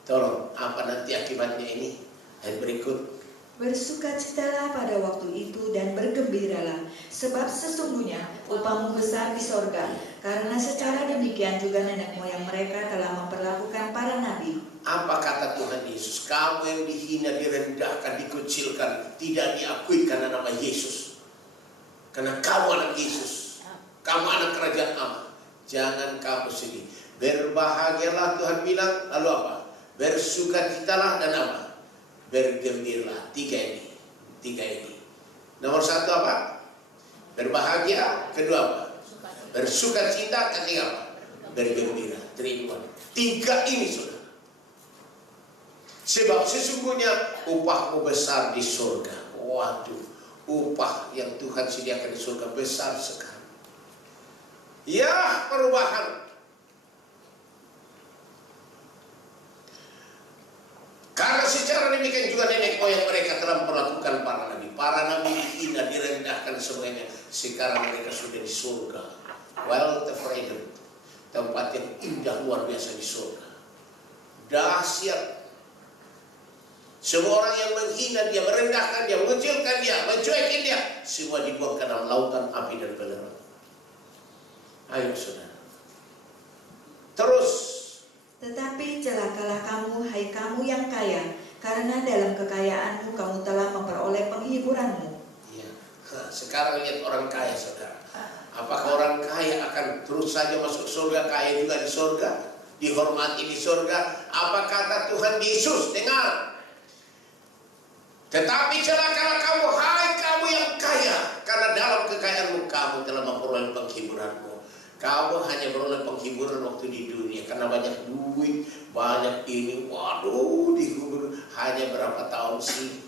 Tolong, apa nanti akibatnya ini? Ayat berikut. Bersukacitalah pada waktu itu dan bergembiralah, sebab sesungguhnya upahmu besar di sorga, karena secara demikian juga nenek moyang mereka telah memperlakukan para nabi. Apa kata Tuhan Yesus? Kamu yang dihina, direndahkan, dikucilkan, tidak diakui karena nama Yesus. Karena kamu anak Yesus, kamu anak kerajaan Allah. Jangan kamu sedih. Berbahagialah Tuhan bilang, lalu apa? Bersukacitalah dan apa? Bergembiralah. Tiga ini. Nomor satu apa? Berbahagia. Kedua apa? Bersukacita. Ketiga apa? Bergembira. Terima. Tiga ini sudah. Sebab sesungguhnya upahmu besar di surga. Waduh, upah yang Tuhan sediakan di surga besar sekali. Ya, perubahan. Karena secara demikian juga nenek moyang mereka telah memperlakukan para nabi. Para nabi dihina, direndahkan semuanya. Sekarang mereka sudah di surga. Well, tempat yang indah luar biasa di surga. Dahsyat. Semua orang yang menghina dia, merendahkan dia, mengecilkan dia, mencuekin dia, semua dibuang ke dalam lautan api dan belerang. Ayo saudara. Terus. Tetapi celakalah kamu, hai kamu yang kaya, karena dalam kekayaanmu kamu telah memperoleh penghiburanmu. Ya. Nah, sekarang lihat orang kaya saudara. Apakah orang kaya akan terus saja masuk surga, kaya juga di surga, dihormati di surga? Apa kata Tuhan Yesus? Dengar. Tetapi celakalah kamu, hai kamu yang kaya, karena dalam kekayaanmu kamu telah memperoleh penghiburanmu. Kamu hanya beroleh penghiburan waktu di dunia karena banyak duit, banyak ini. Waduh, dihibur hanya berapa tahun sih?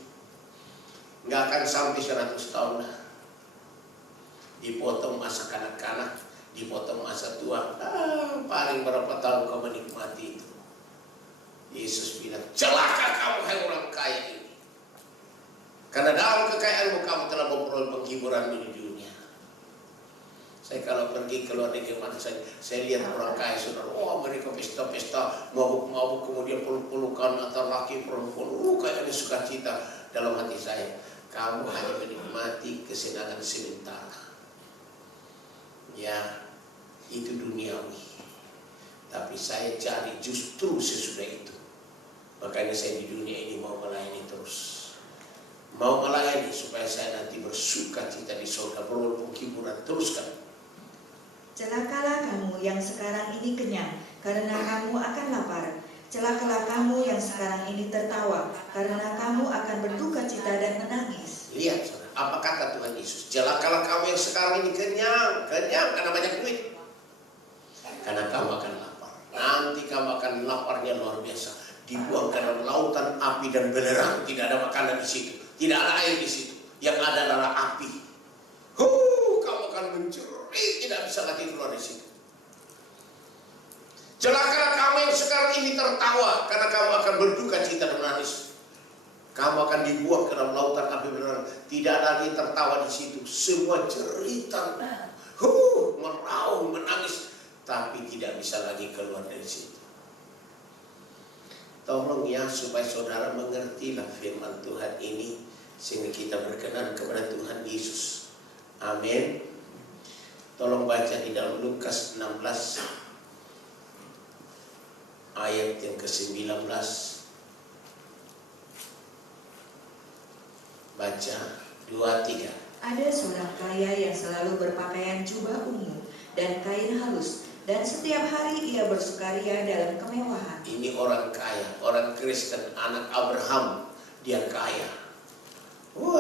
Nggak akan sampai 100 tahun lah. Dipotong masa kanak-kanak, dipotong masa tua. Paling berapa tahun kau menikmati itu? Yesus bilang, celaka kamu hai orang kaya ini. Karena dalam kekayaanmu kamu telah memperoleh penghiburan di dunia. Saya kalau pergi ke luar negeri, saya lihat orang kaya saudara. Oh, mereka pesta-pesta, mabuk-mabuk, kemudian peluk-pelukan antara laki perempuan. Kayaknya sukacita. Dalam hati saya, kamu hanya menikmati kesenangan sementara. Ya, itu duniawi. Tapi saya cari justru sesudah itu. Makanya saya di dunia ini mau melayani terus. Mau melayani supaya saya nanti bersuka cita di surga, beroleh penghiburan. Teruskan. Celakalah kamu yang sekarang ini kenyang, karena kamu akan lapar. Celakalah kamu yang sekarang ini tertawa, karena kamu akan berduka cita dan menangis. Lihat saudara, apa kata Tuhan Yesus? Celakalah kamu yang sekarang ini kenyang karena banyak duit. Karena kamu akan lapar. Nanti kamu akan laparnya luar biasa. Dibuang ke dalam lautan api dan belerang. Tidak ada makanan di situ. Tidak ada air di situ. Yang ada adalah api. Kamu akan mencuri, tidak bisa lagi keluar dari situ. Celakalah kamu yang sekarang ini tertawa, karena kamu akan berduka cita dan menangis. Kamu akan dibuang ke dalam lautan api belerang. Tidak ada lagi tertawa di situ. Semua cerita, meraung, menangis, tapi tidak bisa lagi keluar dari situ. Tolong ya, supaya saudara mengertilah firman Tuhan ini, sehingga kita berkenan kepada Tuhan Yesus. Amin. Tolong baca di dalam Lukas 16 ayat yang ke-19. Baca 2-3. Ada seorang kaya yang selalu berpakaian jubah ungu dan kain halus, dan setiap hari ia bersukaria dalam kemewahan. Ini orang kaya, orang Kristen, anak Abraham, dia kaya.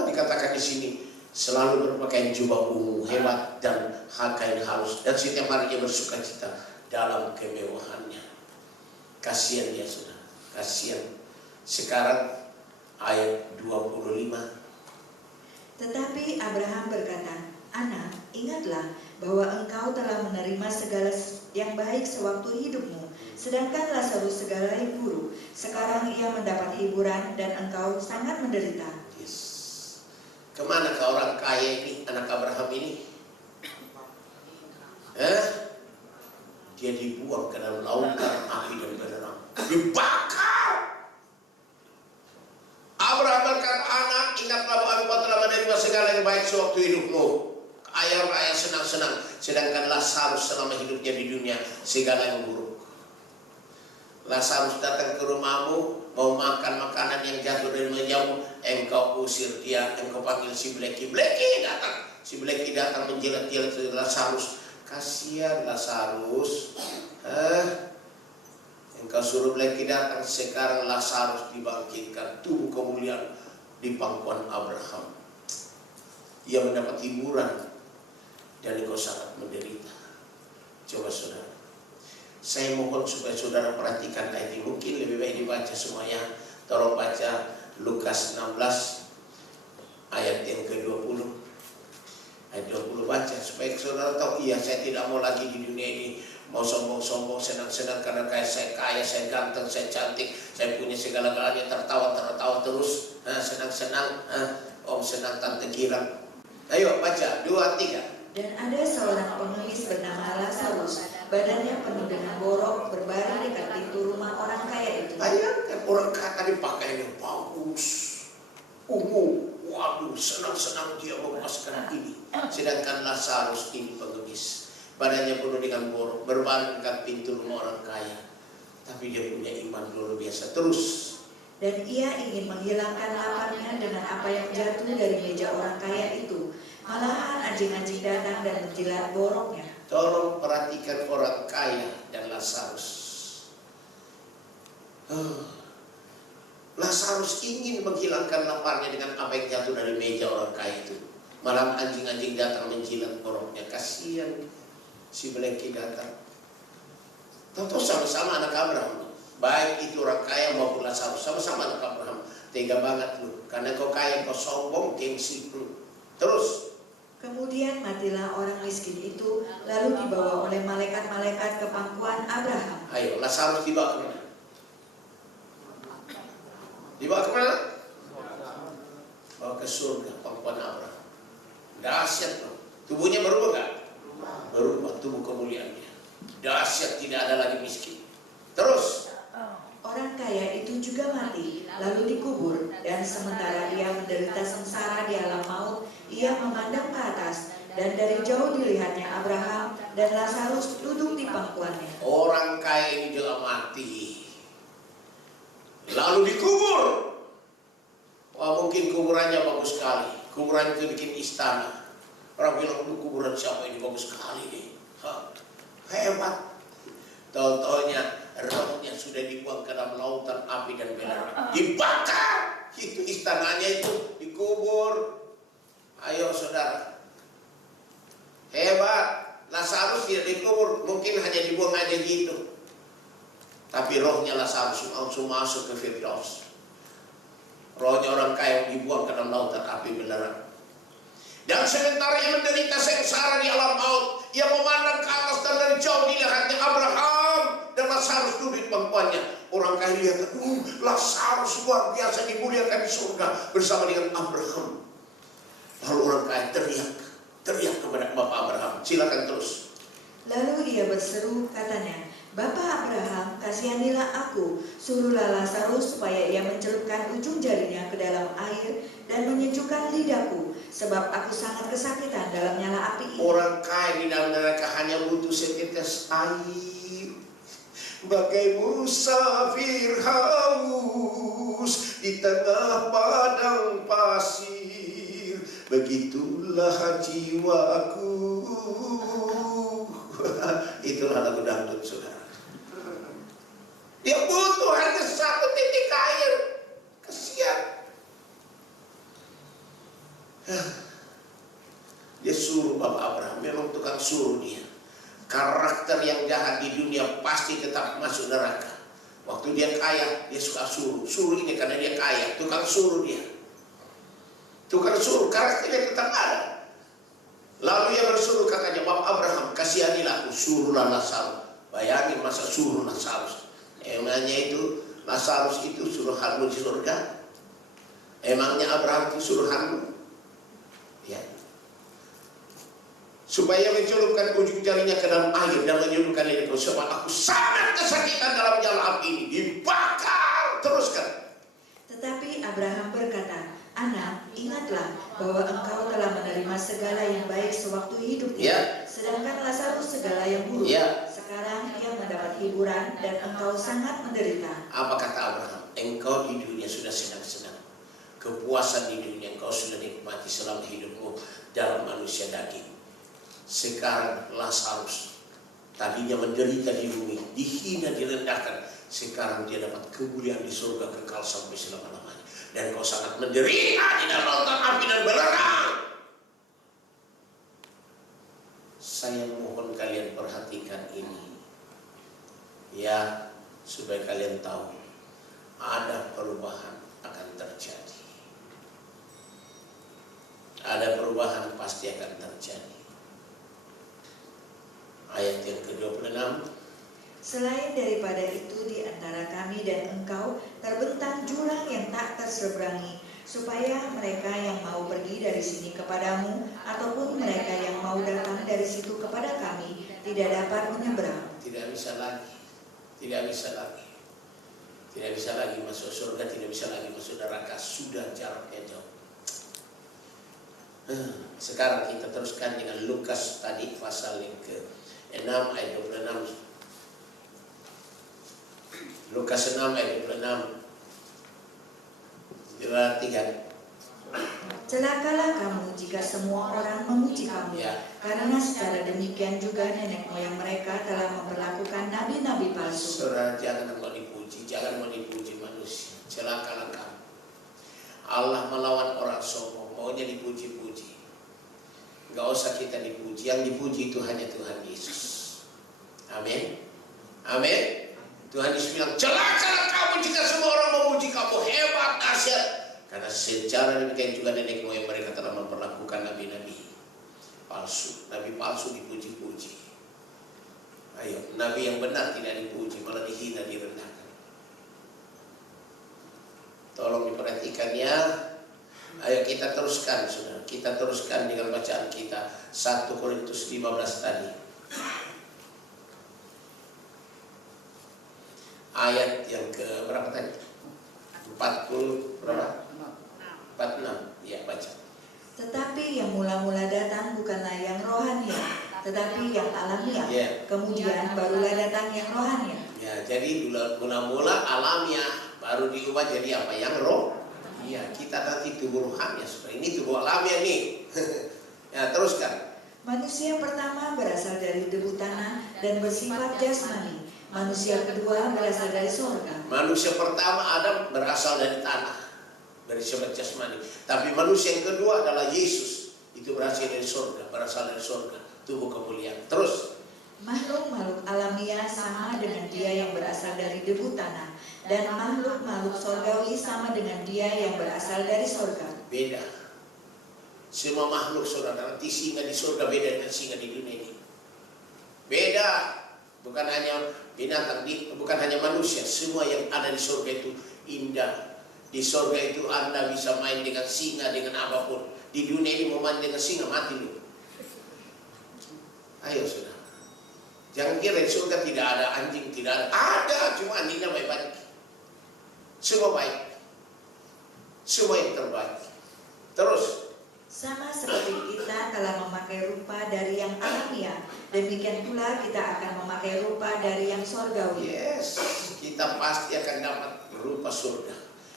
Dikatakan di sini selalu berpakaian jubah ungu, hebat dan kain halus, dan setiap hari dia bersukacita dalam kemewahannya. Kasihan dia sudah, kasihan. Sekarang ayat 25. Tetapi Abraham berkata, "Anak, ingatlah bahwa engkau telah menerima segala yang baik sewaktu hidupmu, sedangkan Lazarus segala yang buruk. Sekarang ia mendapat hiburan dan engkau sangat menderita." Yes. Kemana ke orang kaya ini, anak Abraham ini? Dia dibuang ke dalam lautan api dan belerang, dibakar. Abraham berkata, "Anak, ingatlah bahwa engkau telah menerima segala yang baik sewaktu hidupmu. Ayah raya senang-senang, sedangkan Lazarus selama hidupnya di dunia segala yang buruk." Lazarus datang ke rumahmu, mau makan makanan yang jatuh dari mejamu, engkau usir dia, engkau panggil si Bleki. Bleki datang. Si Bleki datang menjilat-jilat Lazarus. Kasihan Lazarus. Engkau suruh Bleki datang, sekarang Lazarus dibangkitkan, tubuh kemuliaan di pangkuan Abraham. Ia mendapat hiburan dan engkau sangat menderita. Coba saudara, saya mohon supaya saudara perhatikan ayat ini. Mungkin lebih baik dibaca semuanya. Tolong baca Lukas 16 ayat yang ke-20. Ayat 20 baca supaya saudara tahu, iya saya tidak mau lagi di dunia ini mau sombong-sombong, senang-senang karena kayak saya kaya, saya ganteng, saya cantik, saya punya segala-galanya, tertawa terus, senang-senang, om senang tante girang. Ayo baca 2, 3. Dan ada seorang pengemis bernama Lazarus, badannya penuh dengan borok, berbaring dekat pintu rumah orang kaya itu. Bayangkan orang kaya tadi pakaiannya bagus, ungu, waduh senang-senang dia memaskan ini. Sedangkan Lazarus ini pengemis, badannya penuh dengan borok, berbaring dekat pintu rumah orang kaya. Tapi dia punya iman luar biasa. Terus. Dan ia ingin menghilangkan laparnya dengan apa yang jatuh dari meja orang kaya itu. Malahan anjing-anjing datang dan menjilat boroknya. Tolong perhatikan orang kaya dan Lazarus. Lazarus ingin menghilangkan laparnya dengan apa yang jatuh dari meja orang kaya itu. Malam anjing-anjing datang menjilat boroknya. Kasihan si Bleki datang. Tahu sama-sama anak Abraham. Baik itu orang kaya maupun Lazarus, sama-sama anak Abraham. Tega banget lu, karena kau kaya, kau sombong, gengsi lu. Terus. Kemudian matilah orang miskin itu, lalu dibawa oleh malaikat-malaikat ke pangkuan Abraham. Ayo, Lazarus dibawa kemana? Dibawa kemana? Bawa ke surga, pangkuan Abraham. Dahsyat loh. Tubuhnya berubah gak? Berubah, tubuh kemuliaannya. Dahsyat, tidak ada lagi miskin. Terus. Orang kaya itu juga mati, lalu dikubur, dan sementara ia menderita sengsara di alam maut, ia memandang ke atas, dan dari jauh dilihatnya Abraham dan Lazarus duduk di pangkuannya. Orang kaya ini juga mati, lalu dikubur. Wah, mungkin kuburannya bagus sekali. Kuburan itu bikin istana. Orang bilang, kuburan siapa ini bagus sekali nih. Hebat. Tahu-taunya rohnya sudah dibuang ke dalam lautan api dan belerang, dibakar. Itu istananya itu dikubur. Ayo saudara, hebat. Lazarus tidak dikubur, mungkin hanya dibuang aja gitu. Tapi rohnya Lazarus langsung masuk ke Firdaus. Rohnya orang kaya dibuang ke dalam lautan api belerang. Dan sementara ia menderita sengsara di alam maut, ia memandang ke atas dan dari jauh dilihatnya Abraham dan Lazarus duduk di pangkuannya. Orang kaya lihat, Lazarus luar biasa dimuliakan di surga bersama dengan Abraham. Lalu orang kaya teriak kepada Bapak Abraham. Silakan terus. Lalu ia berseru, katanya, Bapak Abraham, kasihanilah aku, suruhlah Lazarus supaya ia mencelupkan ujung jarinya ke dalam air dan menyejukkan lidahku, sebab aku sangat kesakitan dalam nyala api ini. Orang kaya di dalam neraka hanya butuh setetes air. Bagai musafir haus di tengah padang pasir, begitulah jiwaku. Itulah lagu dangdut, saudara. Dia butuh hanya satu titik air. Kasihan. Dia suruh Bapak Abraham, memang tukang suruh dia. Karakter yang jahat di dunia pasti tetap masuk neraka. Waktu dia kaya, dia suka suruh ini karena dia kaya, tukang suruh dia. Tukang suruh, karakternya tetap ada. Lalu ia bersuruh, katanya, Bapak Abraham, kasihanilah aku, suruhlah Lazarus. Bayangin masa suruh Lazarus. Emangnya itu Lazarus itu suruhanmu di surga? Emangnya Abraham itu suruhanmu? Ya. Supaya mencelupkan ujung jarinya ke dalam air dan menyebutkan lidahku, sebab aku sangat kesakitan dalam nyala api ini. Dibakar. Teruskan. Tetapi Abraham berkata, Anak, ingatlah bahwa engkau telah menerima segala yang baik sewaktu hidup dia, sedangkan Lazarus segala yang buruk. Sekarang ia mendapat mendapat hiburan dan engkau sangat menderita. Apa kata Abraham? Engkau di dunia sudah senang-senang. Kepuasan di dunia engkau sudah nikmati selama hidupmu dalam manusia daging. Sekarang Lazarus tadinya menderita di bumi, dihina, direndahkan. Sekarang dia dapat kemuliaan di surga kekal sampai selama-lamanya. Dan kau sangat menderita di dalam lautan api dan belerang. Saya mohon kalian perhatikan ini. Ya, supaya kalian tahu ada perubahan akan terjadi. Ada perubahan pasti akan terjadi. Ayat yang ke-26. Selain daripada itu di antara kami dan engkau terbentang jurang yang tak terseberangi, supaya mereka yang mau pergi dari sini kepadamu ataupun mereka yang mau datang dari situ kepada kami tidak dapat menyeberang. Tidak bisa lagi. Tidak bisa lagi. Tidak bisa lagi masuk surga, tidak bisa lagi masuk neraka. Sudah jaraknya jauh. Sekarang kita teruskan dengan Lukas tadi pasal yang ke-6 ayat 26. Lukas 6 ayat 26. Perhatikan. Celakalah kamu jika semua orang memuji kamu, Ya. karena secara demikian juga nenek moyang mereka telah memperlakukan nabi-nabi palsu. Saudara, jangan mau dipuji, jangan mau dipuji manusia. Celakalah kamu. Allah melawan orang sombong, maunya dipuji-puji. Gak usah kita dipuji, yang dipuji itu hanya Tuhan Yesus. Amin. Amin. Tuhan Yesus bilang, celakalah kamu jika semua orang memuji kamu, hebat, dahsyat. Karena secara demikian juga nenek moyang mereka telah memperlakukan nabi-nabi palsu. Nabi palsu dipuji-puji. Ayo, nabi yang benar tidak dipuji, malah dihina, direndahkan. Tolong diperhatikan ya. Ayo kita teruskan, saudara. Kita teruskan dengan bacaan kita 1 Korintus 15 tadi. Ayat yang ke berapa tadi? 40 berapa? 46. Ya, baca. Tetapi yang mula-mula datang bukanlah yang rohani, tetapi yang alamiah. Ya. Kemudian barulah datang yang rohani. Ya, jadi mula-mula alamiah, baru diubah jadi apa? Yang roh. Iya, kita nanti tubuh rohani. Ini tubuh alamiah nih. Ya, teruskan. Manusia pertama berasal dari debu tanah dan bersifat jasmani. Manusia kedua berasal dari surga. Manusia pertama Adam berasal dari tanah, dari sifat jasmani. Tapi manusia yang kedua adalah Yesus. Itu berasal dari surga, berasal dari surga, tubuh kemuliaan. Terus. Makhluk-makhluk alamiah sama dengan dia yang berasal dari debu tanah, dan makhluk-makhluk surgawi sama dengan dia yang berasal dari surga. Beda. Semua makhluk saudara, nanti singa di surga beda dengan singa di dunia ini. Beda. Bukan hanya binatang, bukan hanya manusia. Semua yang ada di surga itu indah. Di surga itu Anda bisa main dengan singa, dengan apapun. Di dunia ini mau main dengan singa, mati lu. Ayo saudara. Jangan kira di surga tidak ada anjing, tidak ada. Ada, cuma anjingnya baik-baik. Semua baik. Semua yang terbaik. Terus. Sama seperti kita telah memakai rupa dari yang alamiah, demikian pula kita akan memakai rupa dari yang surgawi. Yes, kita pasti akan dapat rupa surga.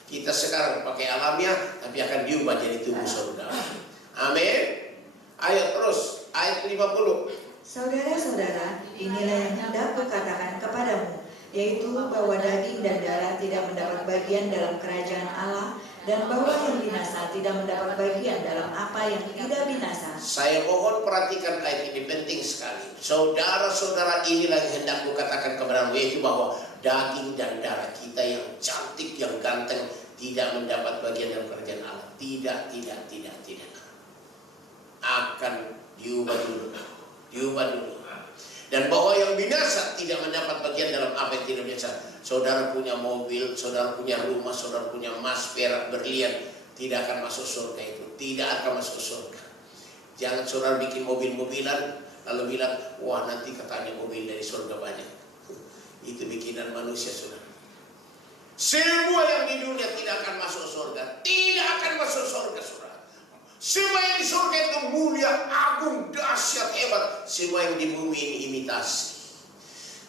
Kita sekarang pakai alamiah, tapi akan diubah jadi tubuh surga. Amin. Ayo terus, ayat 50. Saudara-saudara, inilah yang hendak kukatakan kepadamu, yaitu bahwa daging dan darah tidak mendapat bagian dalam kerajaan Allah, dan bahwa yang binasa tidak mendapat bagian dalam apa yang tidak binasa. Saya mohon perhatikan ayat ini, penting sekali. Saudara-saudara, inilah yang hendak kukatakan kepadamu, yaitu bahwa daging dan darah kita yang cantik, yang ganteng tidak mendapat bagian dalam kerajaan Allah. Tidak. Akan diubah dulu. Dan bahwa yang binasa tidak mendapat bagian dalam apa yang tidak binasa. Saudara punya mobil, saudara punya rumah, saudara punya emas, perak, berlian, tidak akan masuk surga itu. Tidak akan masuk surga. Jangan saudara bikin mobil-mobilan lalu bilang, wah nanti katanya mobil dari surga banyak. Itu bikinan manusia saudara. Semua yang di dunia tidak akan masuk surga. Tidak akan masuk surga saudara. Semua yang di surga itu mulia, agung, dahsyat, hebat. Semua yang di bumi ini imitasi.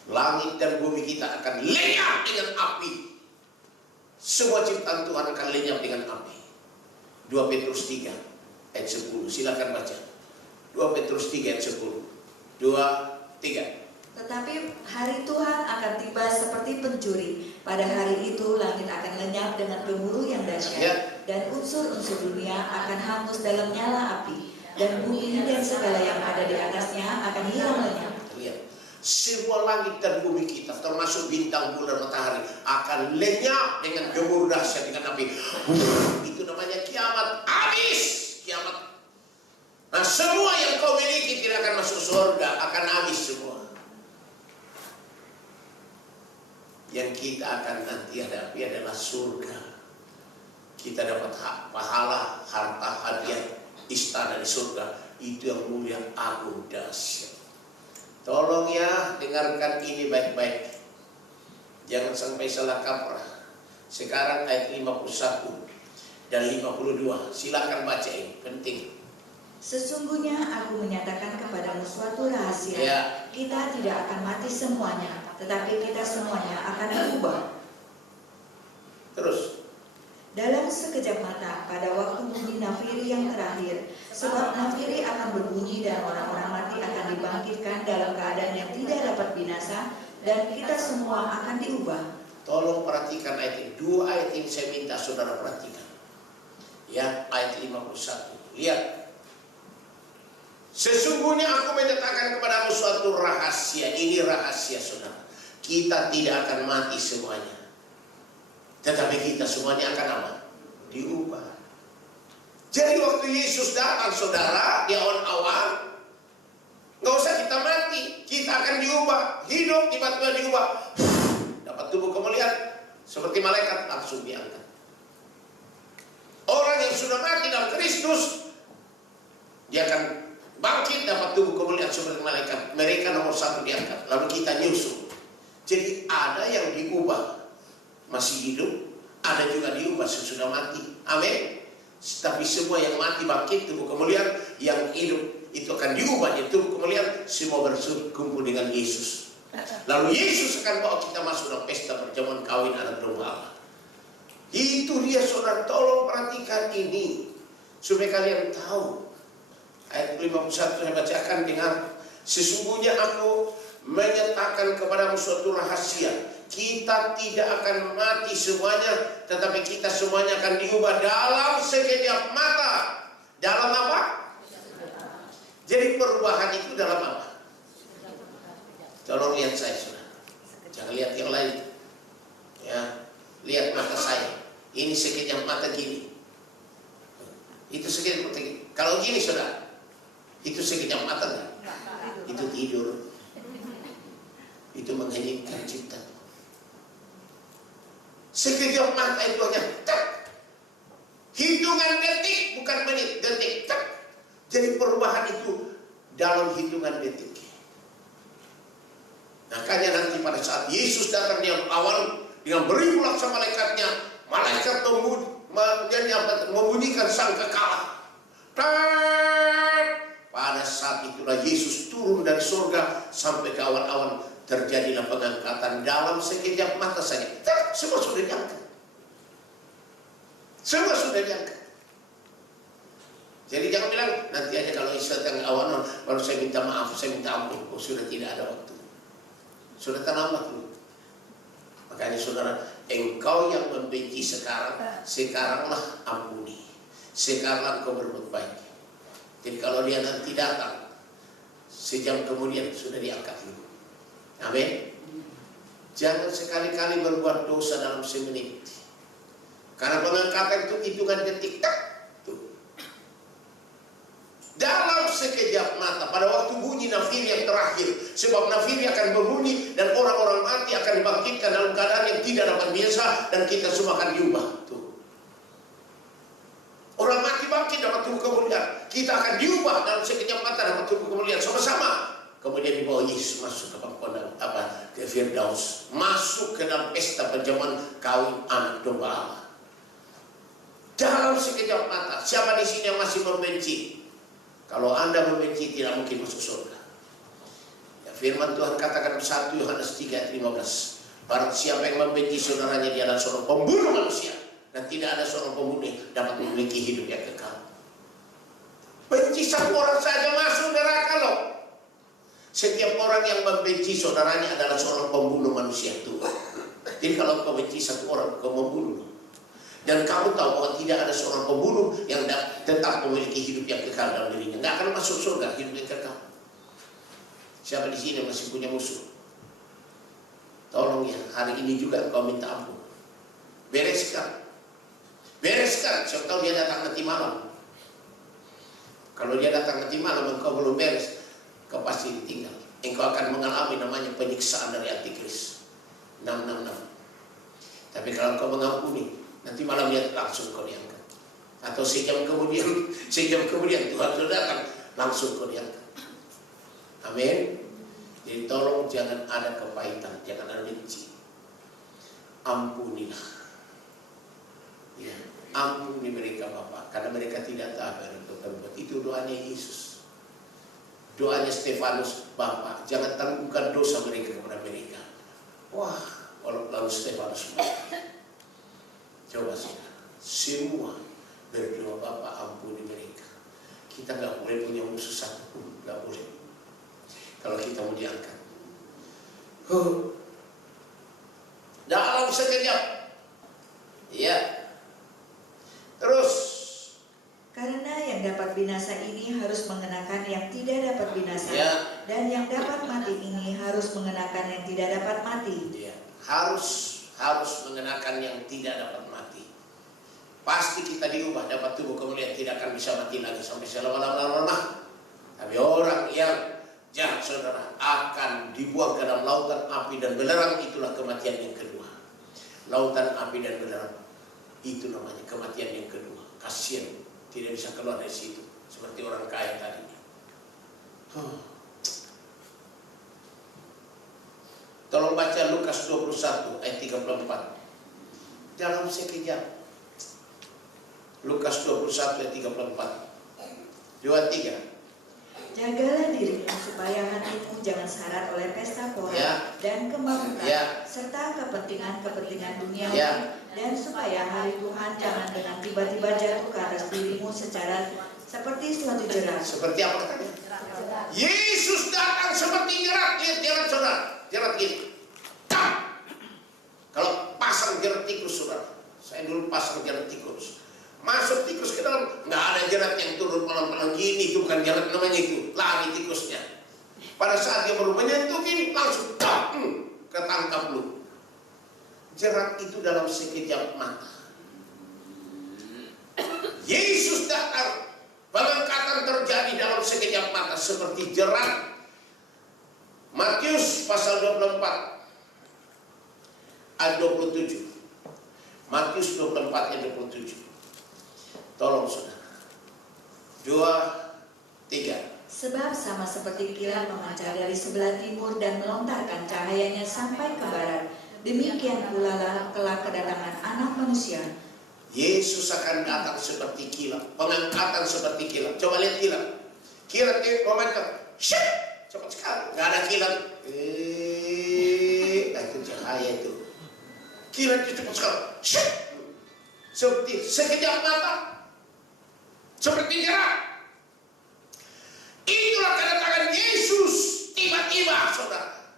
Langit dan bumi kita akan lenyap dengan api. Semua ciptaan Tuhan akan lenyap dengan api. 2 Petrus 3 ayat 10. Silakan baca. 2 Petrus 3 ayat 10. 2, 3. Tetapi hari Tuhan akan tiba seperti pencuri. Pada hari itu langit akan lenyap dengan gemuruh yang dahsyat, Ya. dan unsur-unsur dunia akan hangus dalam nyala api, dan bumi dan segala yang ada di atasnya akan hilang lenyap. Lihat, semua langit dan bumi kita, termasuk bintang, bulan, matahari, akan lenyap dengan gemuruh dahsyat dengan api. Itu namanya kiamat. Habis kiamat. Nah, semua yang kau miliki tidak akan masuk surga, akan habis semua. Yang kita akan nanti hadapi adalah surga. Kita dapat pahala, harta, hadiah, istana di surga. Itu yang mulia, agung, dahsyat. Tolong ya, dengarkan ini baik-baik. Jangan sampai salah kaprah. Sekarang ayat 51 dan 52. Silakan baca, ini penting. Sesungguhnya aku menyatakan kepadamu suatu rahasia. Ya. Kita tidak akan mati semuanya, tetapi kita semuanya akan berubah. Terus. Dalam sekejap mata, pada waktu bunyi nafiri yang terakhir. Sebab nafiri akan berbunyi dan orang-orang mati akan dibangkitkan dalam keadaan yang tidak dapat binasa, dan kita semua akan diubah. Tolong perhatikan ayat ini. 2 ayat ini saya minta saudara perhatikan. Ya, ayat 51. Lihat. Sesungguhnya aku menyatakan kepadamu suatu rahasia. Ini rahasia, saudara. Kita tidak akan mati semuanya, tetapi kita semuanya akan apa? Diubah. Jadi waktu Yesus datang, saudara, di awan-awan, nggak usah kita mati, kita akan diubah. Hidup tiba-tiba diubah. Dapat tubuh kemuliaan seperti malaikat, langsung diangkat. Orang yang sudah mati dalam Kristus, dia akan bangkit, dapat tubuh kemuliaan seperti malaikat. Mereka nomor 1 diangkat, lalu kita nyusul. Jadi ada yang diubah masih hidup, ada juga diubah sesudah mati. Amin. Tapi semua yang mati bangkit tubuh kemuliaan, yang hidup itu akan diubah jadi tubuh kemuliaan. Semua berkumpul dengan Yesus. Lalu Yesus akan bawa kita masuk dalam pesta perjamuan kawin anak domba Allah. Itu dia, saudara. Tolong perhatikan ini supaya kalian tahu. Ayat 51 saya bacakan, dengar. Sesungguhnya aku menyatakan kepadamu suatu rahasia. Kita tidak akan mati semuanya, tetapi kita semuanya akan diubah dalam sekejap mata. Dalam apa? Jadi perubahan itu dalam apa? Tolong lihat saya, saudara. Jangan lihat yang lain. Ya, lihat mata saya. Ini sekejap mata gini. Itu sekejap mata gini. Kalau gini, saudara, itu sekejap mata enggak? Itu tidur. Itu mengheningkan cipta. Sekejap mata itu hanya tak. Hitungan detik, bukan menit, detik. Tak. Jadi perubahan itu dalam hitungan detik. Makanya nanti pada saat Yesus datang yang awal dengan beribu laksa malaikatnya, malaikat membunyikan sangkakala. Pada saat itulah Yesus turun dari surga sampai ke awan-awan, terjadilah pengangkatan dalam sekejap mata saja. Semua sudah diangkat. Semua sudah diangkat. Jadi jangan bilang nanti aja kalau Isa datang awan baru saya minta maaf, saya minta ampun. Oh, sudah tidak ada waktu. Sudah terlambat dulu. Makanya saudara, engkau yang membenci sekaranglah ampuni. Sekarang engkau berbuat baik. Jadi kalau dia nanti datang, sejam kemudian sudah diangkat dulu. Amin. Jangan sekali-kali berbuat dosa dalam semenit. Karena pengangkatan itu hitungan detik. Dalam sekejap mata, pada waktu bunyi nafiri yang terakhir. Sebab nafiri akan berbunyi dan orang-orang mati akan dibangkitkan dalam keadaan yang tidak dapat biasa, dan kita semua akan diubah. Tuh. Orang mati bangkit dapat tubuh kemuliaan. Kita akan diubah dalam sekejap mata dapat tubuh kemuliaan sama-sama. Kemudian dibawa Yesus masuk ke Firdaus, masuk ke dalam pesta perjamuan kawin anak domba Allah. Dalam sekejap mata. Siapa di sini yang masih membenci? Kalau Anda membenci, tidak mungkin masuk surga. Ya, Firman Tuhan katakan 1 Yohanes 3 ayat 15. Barang siapa yang membenci saudaranya, dia adalah seorang pembunuh manusia. Dan tidak ada seorang pembunuh yang dapat memiliki hidup yang kekal. Benci satu orang saja masuk neraka loh. Setiap orang yang membenci saudaranya adalah seorang pembunuh manusia Tuhan. Jadi kalau kau benci satu orang, kau membunuh. Dan kamu tahu bahwa tidak ada seorang pembunuh yang tetap memiliki hidup yang kekal dalam dirinya. Nggak akan masuk surga hidup yang kekal. Siapa di sini masih punya musuh? Tolong ya, hari ini juga kau minta ampun. Bereskan. Bereskan, siapa tahu dia datang nanti malam. Kalau dia datang nanti malam, engkau belum beres, kau pasti ditinggal. Engkau akan mengalami namanya penyiksaan dari Antikris. 666. Tapi kalau kau mengampuni, nanti malam dia langsung kau diangkat. Atau sejam kemudian Tuhan sudah datang, langsung kau diangkat. Amin. Jadi tolong jangan ada kepahitan, jangan ada benci. Ampunilah. Ya, ampuni mereka Bapak, karena mereka tidak tahu apa yang berbuat. Itu doanya Yesus. Doanya Stefanus, Bapak, jangan tangguhkan dosa mereka kepada mereka. Wah, lalu Stefanus, coba saudara, semua berdoa, Bapak ampuni mereka. Kita nggak boleh punya musuh satu pun, nggak boleh. Kalau kita mau diangkat, dalam sekejap, ya. Terus, karena yang dapat binasa ini harus mengenakan yang tidak dapat binasa, ya. Dan yang dapat mati ini harus mengenakan yang tidak dapat mati. Ya. Harus mengenakan yang tidak dapat mati. Pasti kita diubah, dapat tubuh kemuliaan, tidak akan bisa mati lagi sampai selama-lamanya. Tapi orang yang jahat saudara akan dibuang ke dalam lautan api dan belerang. Itulah kematian yang kedua. Lautan api dan belerang, itu namanya kematian yang kedua. Kasihan, tidak bisa keluar dari situ, seperti orang kaya tadi. Tolong baca Lukas 21 ayat 34. Dalam sekejap. Lukas 21 ayat 34. 2-3. Jagalah dirimu supaya hatimu jangan syarat oleh pesta pora, Ya. dan kemampuan, Ya. serta kepentingan dunia, Ya. dan supaya hari Tuhan jangan dengan tiba-tiba jatuh ke atas dirimu seperti suatu jerat. Seperti apa katanya? Yesus datang seperti jerat. Lihat jerat saudara, jerat gini. Kalau pasang jerat tikus saudara, saya dulu pasang jerat tikus. Masuk tikus ke dalam, nggak ada jerat yang turun pelan-pelan gini, itu bukan jerat namanya, itu lari tikusnya. Pada saat dia baru menyentuh gini, langsung ketangkap lu. Jerat itu dalam sekejap mata. Yesus datang, pengangkatan terjadi dalam sekejap mata seperti jerat. Matius pasal 24 ayat 27. Matius 24 ayat 27. Tolong saudara. 2-3. Sebab sama seperti kilat memancar dari sebelah timur dan melontarkan cahayanya sampai ke barat, demikian pula kelak kedatangan Anak Manusia. Yesus akan datang seperti kilat, pengangkatan seperti kilat. Coba lihat kilat. Kilat itu memancar, cepat sekali. Nggak ada kilat. Itu cahaya itu. Kilat itu cepat sekali. Seperti sekejap mata. Seperti jerat. Itulah kedatangan Yesus. Tiba-tiba saudara,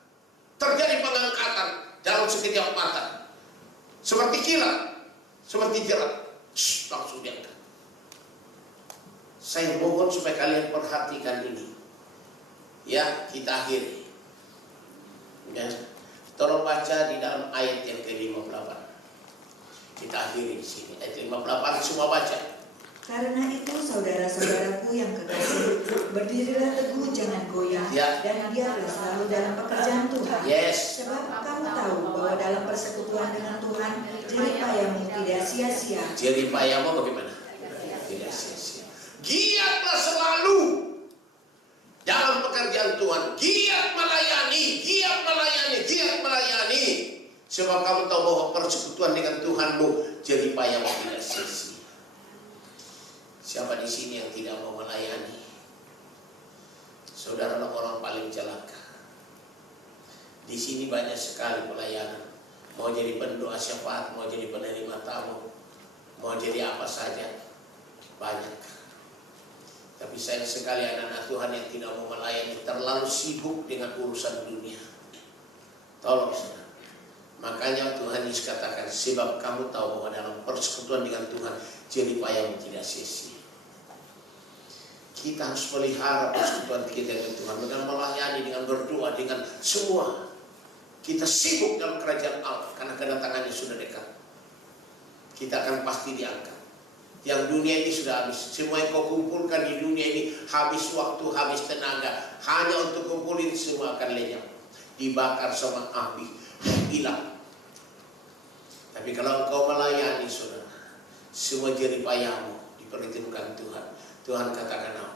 terjadi pengangkatan dalam sekejap mata. Seperti kilat, seperti jerat. Langsung diangkat. Saya mohon supaya kalian perhatikan ini. Ya, kita akhiri. Ya. Tolong baca di dalam ayat yang ke-58. Kita akhiri di sini. Ayat 58 semua baca. Karena itu saudara-saudaraku yang kekasih, berdirilah teguh, jangan goyah, Ya. dan giatlah selalu dalam pekerjaan Tuhan. Yes. Sebab kamu tahu bahwa dalam persekutuan dengan Tuhan, jeripayamu tidak sia-sia. Jeripayamu bagaimana? Tidak sia-sia. Giatlah selalu dalam pekerjaan Tuhan. Giat melayani, giat melayani, giat melayani. Sebab kamu tahu bahwa persekutuan dengan Tuhanmu, jeripayamu tidak sia-sia. Siapa di sini yang tidak mau melayani? Saudara orang paling celaka. Di sini banyak sekali pelayanan. Mau jadi pendoa syafaat, mau jadi penerima tamu, mau jadi apa saja, banyak. Tapi sayang sekali anak-anak Tuhan yang tidak mau melayani, terlalu sibuk dengan urusan dunia. Tolong saudara. Makanya Tuhan Yesus katakan, sebab kamu tahu bahwa dalam persekutuan dengan Tuhan, jerih payahmu tidak sia-sia. Kita harus pelihara persekutuan kita dengan Tuhan, dengan melayani, dengan berdoa, dengan semua. Kita sibuk dalam kerajaan Allah karena kedatangannya sudah dekat. Kita akan pasti diangkat. Yang dunia ini sudah habis. Semua yang kau kumpulkan di dunia ini habis waktu, habis tenaga. Hanya untuk kumpulin, semua akan lenyap, dibakar sama api, hilang. Tapi kalau engkau melayani saudara, semua jerih payahmu diperhitungkan Tuhan. Tuhan katakan apa?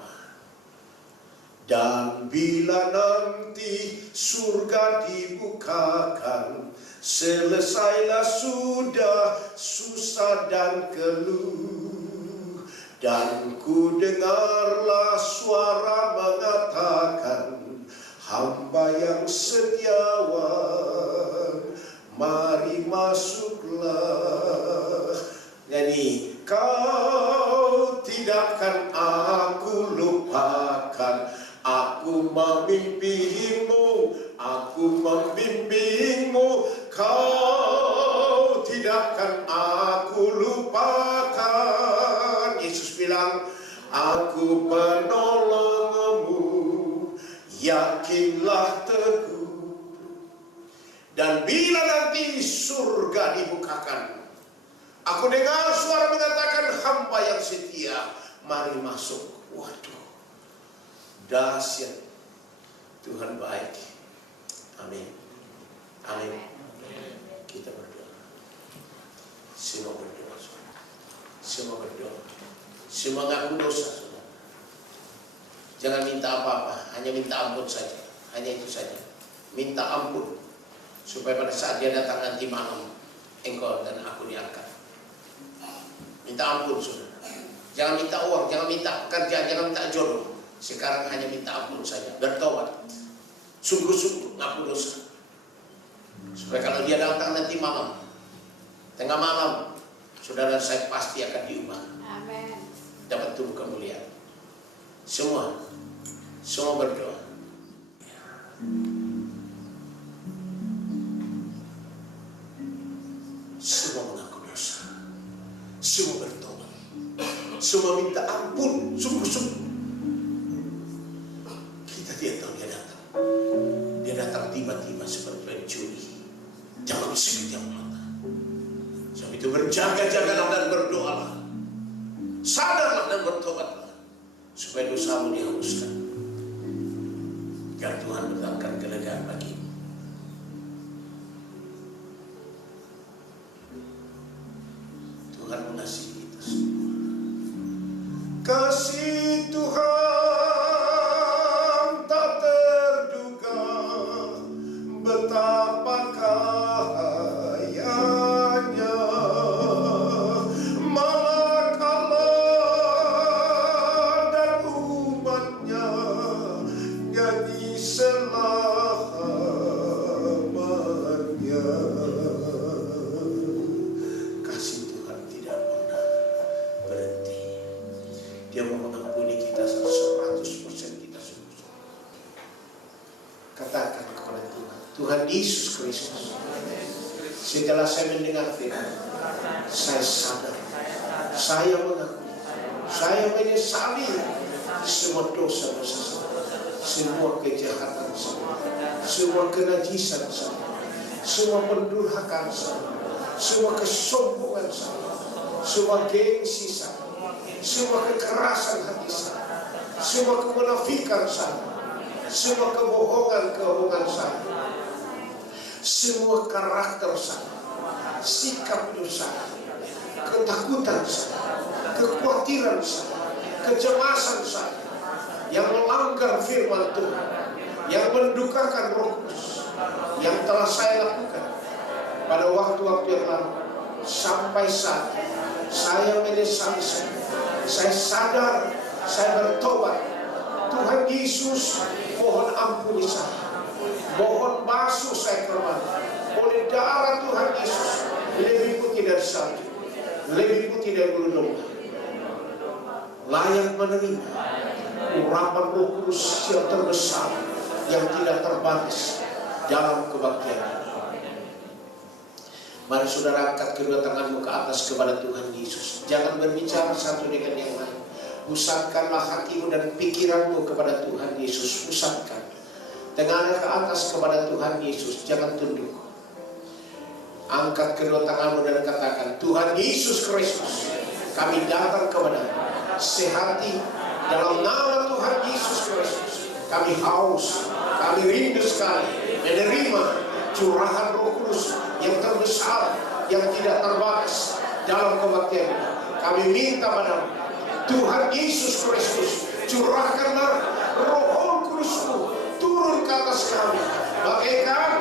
Dan bila nanti surga dibukakan, selesailah sudah susah dan keluh, dan ku dengarlah suara mengatakan, hamba yang setiawan, mari masuklah. Nyanyi, kau tidak akan aku lupakan. Aku memimpimu, aku membimbingmu, kau tidak akan aku lupakan. Yesus bilang, aku penolongmu, yakinlah teguh. Dan bila nanti surga dibukakan, aku dengar suara mengatakan, hamba yang setia, mari masuk. Waduh, dahsyat. Tuhan baik. Amin. Amin. Kita berdoa. Semua berdoa. Semua berdoa. Semua ngaku dosa, saudara. Jangan minta apa-apa, hanya minta ampun saja. Hanya itu saja. Minta ampun supaya pada saat dia datang nanti malam, engkau dan aku diangkat. Minta ampun, saudara. Jangan minta uang, jangan minta pekerjaan, jangan minta jodoh. Sekarang hanya minta ampun saja, bertobat, sungguh-sungguh ngaku dosa, supaya kalau dia datang nanti malam, tengah malam, saudara saya pasti akan diubah. Amen. Dapat tubuh kemuliaan. Semua berdoa. Semua mengaku dosa, semua bertobat, semua minta ampun, sungguh-sungguh. Dia tahu dia datang tiba-tiba seperti pencuri, dalam sekejap mata. Sebab itu berjaga-jagalah dan berdoalah, sadarlah dan bertobatlah, supaya dosamu dihapuskan, agar Tuhan mendatangkan kelegaan bagimu. Tuhan mengasihi kita semua. Kasih Tuhan betapa kayanya, malaikat dan umatnya nyanyi selamanya. Kasih Tuhan tidak pernah berhenti. Dia mau mengampuni kita 100% kita sungguh-sungguh. Katakan kepada Tuhan, Tuhan Yesus Kristus, setelah saya mendengar firman, saya sadar, saya mengakui, saya menyesali semua dosa-dosa saya, semua kejahatan saya, semua kenajisan saya, semua pendurhakaan saya, semua kesombongan saya, semua gengsi saya, semua kekerasan hati saya, semua kemunafikan saya, semua kebohongan saya, semua karakter saya, sikap dosa, ketakutan saya, kekhawatiran saya, kecemasan saya, yang melanggar firman Tuhan, yang mendukakan Roh Kudus, yang telah saya lakukan pada waktu-waktu yang lalu, sampai saat saya menyesali, saya sadar, saya bertobat. Tuhan Yesus, mohon ampuni saya. Mohon basuh saya kembali oleh darah Tuhan Yesus, lebih putih dari salju, lebih putih dari bulu domba. Layak menerima urapan Roh Kudus yang terbesar, yang tidak terbatas dalam kebaktian. Mari saudara angkat kedua tanganmu ke atas kepada Tuhan Yesus. Jangan berbicara satu dengan yang lain. Pusatkanlah hatimu dan pikiranmu kepada Tuhan Yesus. Pusatkan. Tengadah ke atas kepada Tuhan Yesus. Jangan tunduk. Angkat kedua tanganmu dan katakan, Tuhan Yesus Kristus, kami datang kepadamu sehati dalam nama Tuhan Yesus Kristus. Kami haus, kami rindu sekali menerima curahan Roh Kudus yang terbesar, yang tidak terbatas dalam kebaktian. Kami minta padamu, Tuhan Yesus Kristus, curahkanlah Roh Kudus-Mu turun ke atas kami, bagaikan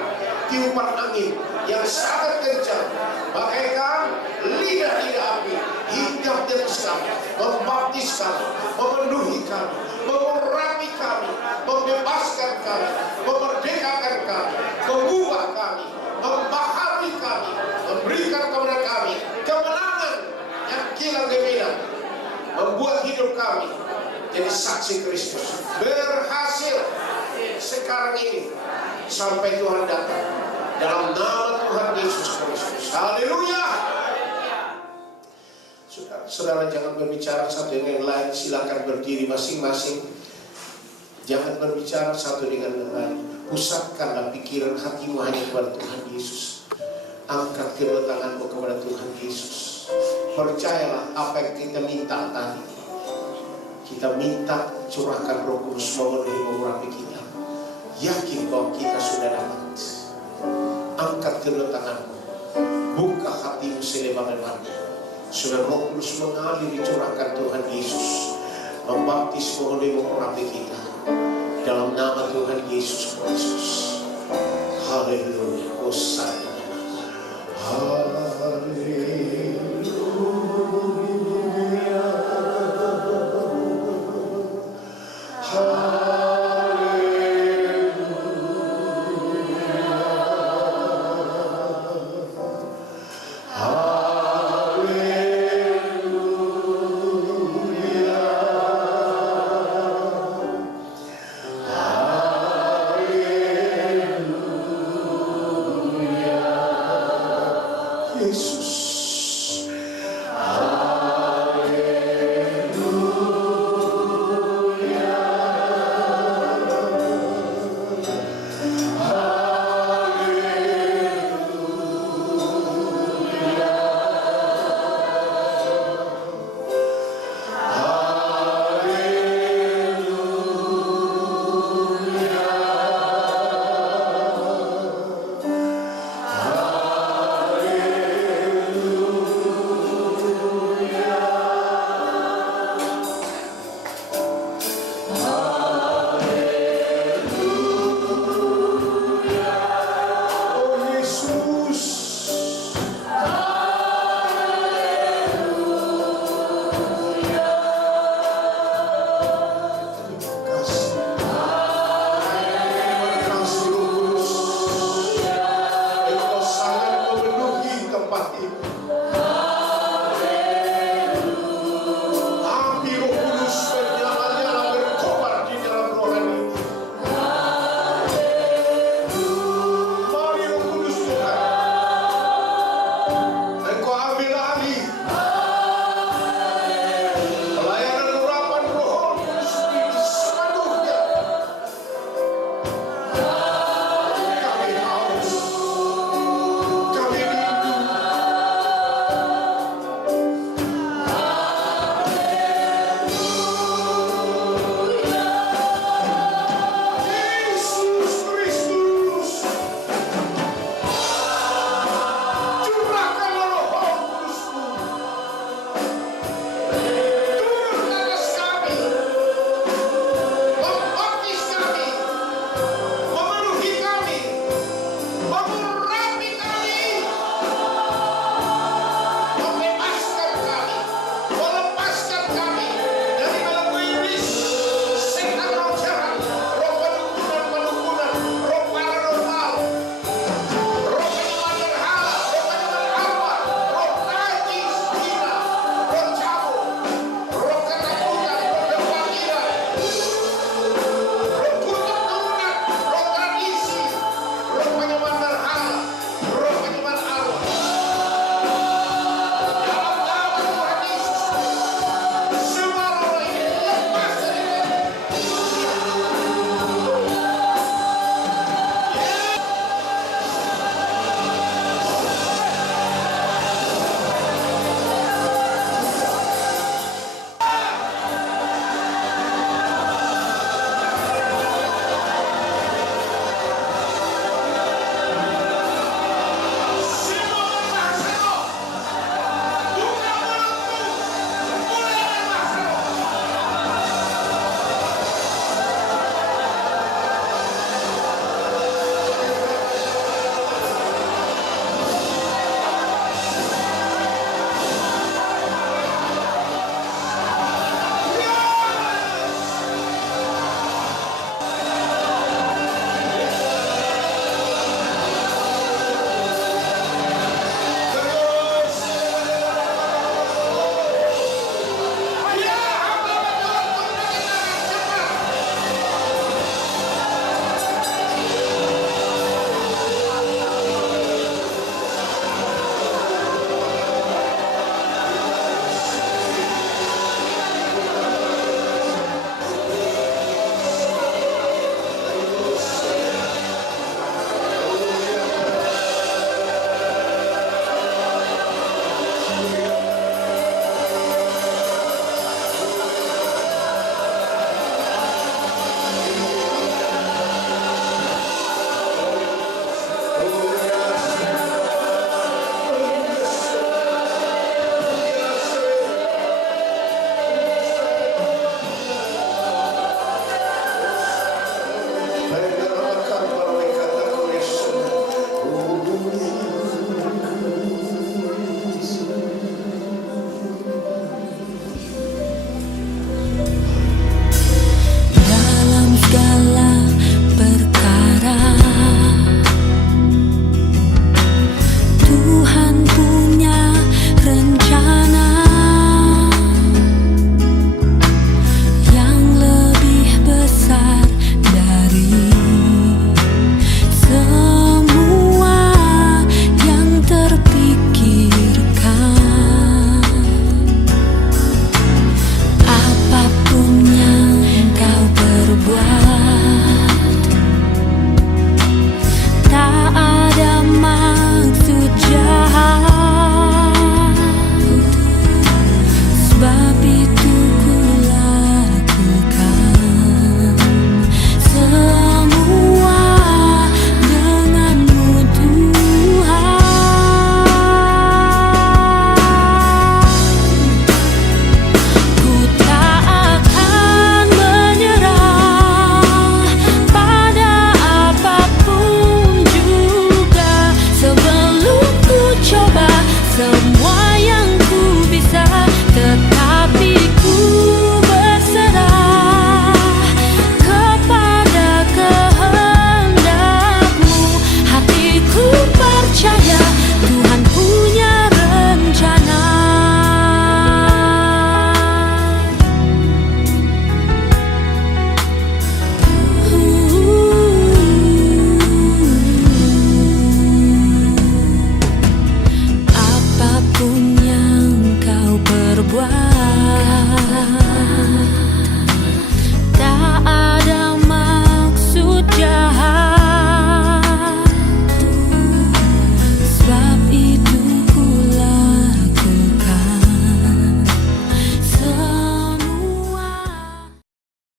tiupan angin yang sangat kencang, bagaikan lidah-lidah api, hinggap di atas kami, membaptis kami, memenuhi kami, mengurapi kami, membebaskan kami, memerdekakan kami, mengubah kami, membaharui kami, memberikan kepada kami kemenangan yang kilang gemilang, membuat hidup kami jadi saksi Kristus, berhasil sekarang ini sampai Tuhan datang, dalam nama Tuhan Yesus Kristus. Haleluya. Saudara jangan berbicara satu dengan yang lain. Silakan berdiri masing-masing. Jangan berbicara satu dengan yang lain. Pusatkanlah pikiran hatimu hanya kepada Tuhan Yesus. Angkat kedua tanganmu kepada Tuhan Yesus. Percayalah apa yang kita minta tadi. Kita minta curahkan Roh Kudus memenuhi mengurapi kita. Yakin bahwa kita sudah dapat. Angkat kedua tanganmu, buka hatimu selebar-lebarnya, supaya Roh Kudus mengalir dicurahkan Tuhan Yesus, membaptis memenuhi mengurapi kita dalam nama Tuhan Yesus Kristus. Haleluya. Hosana.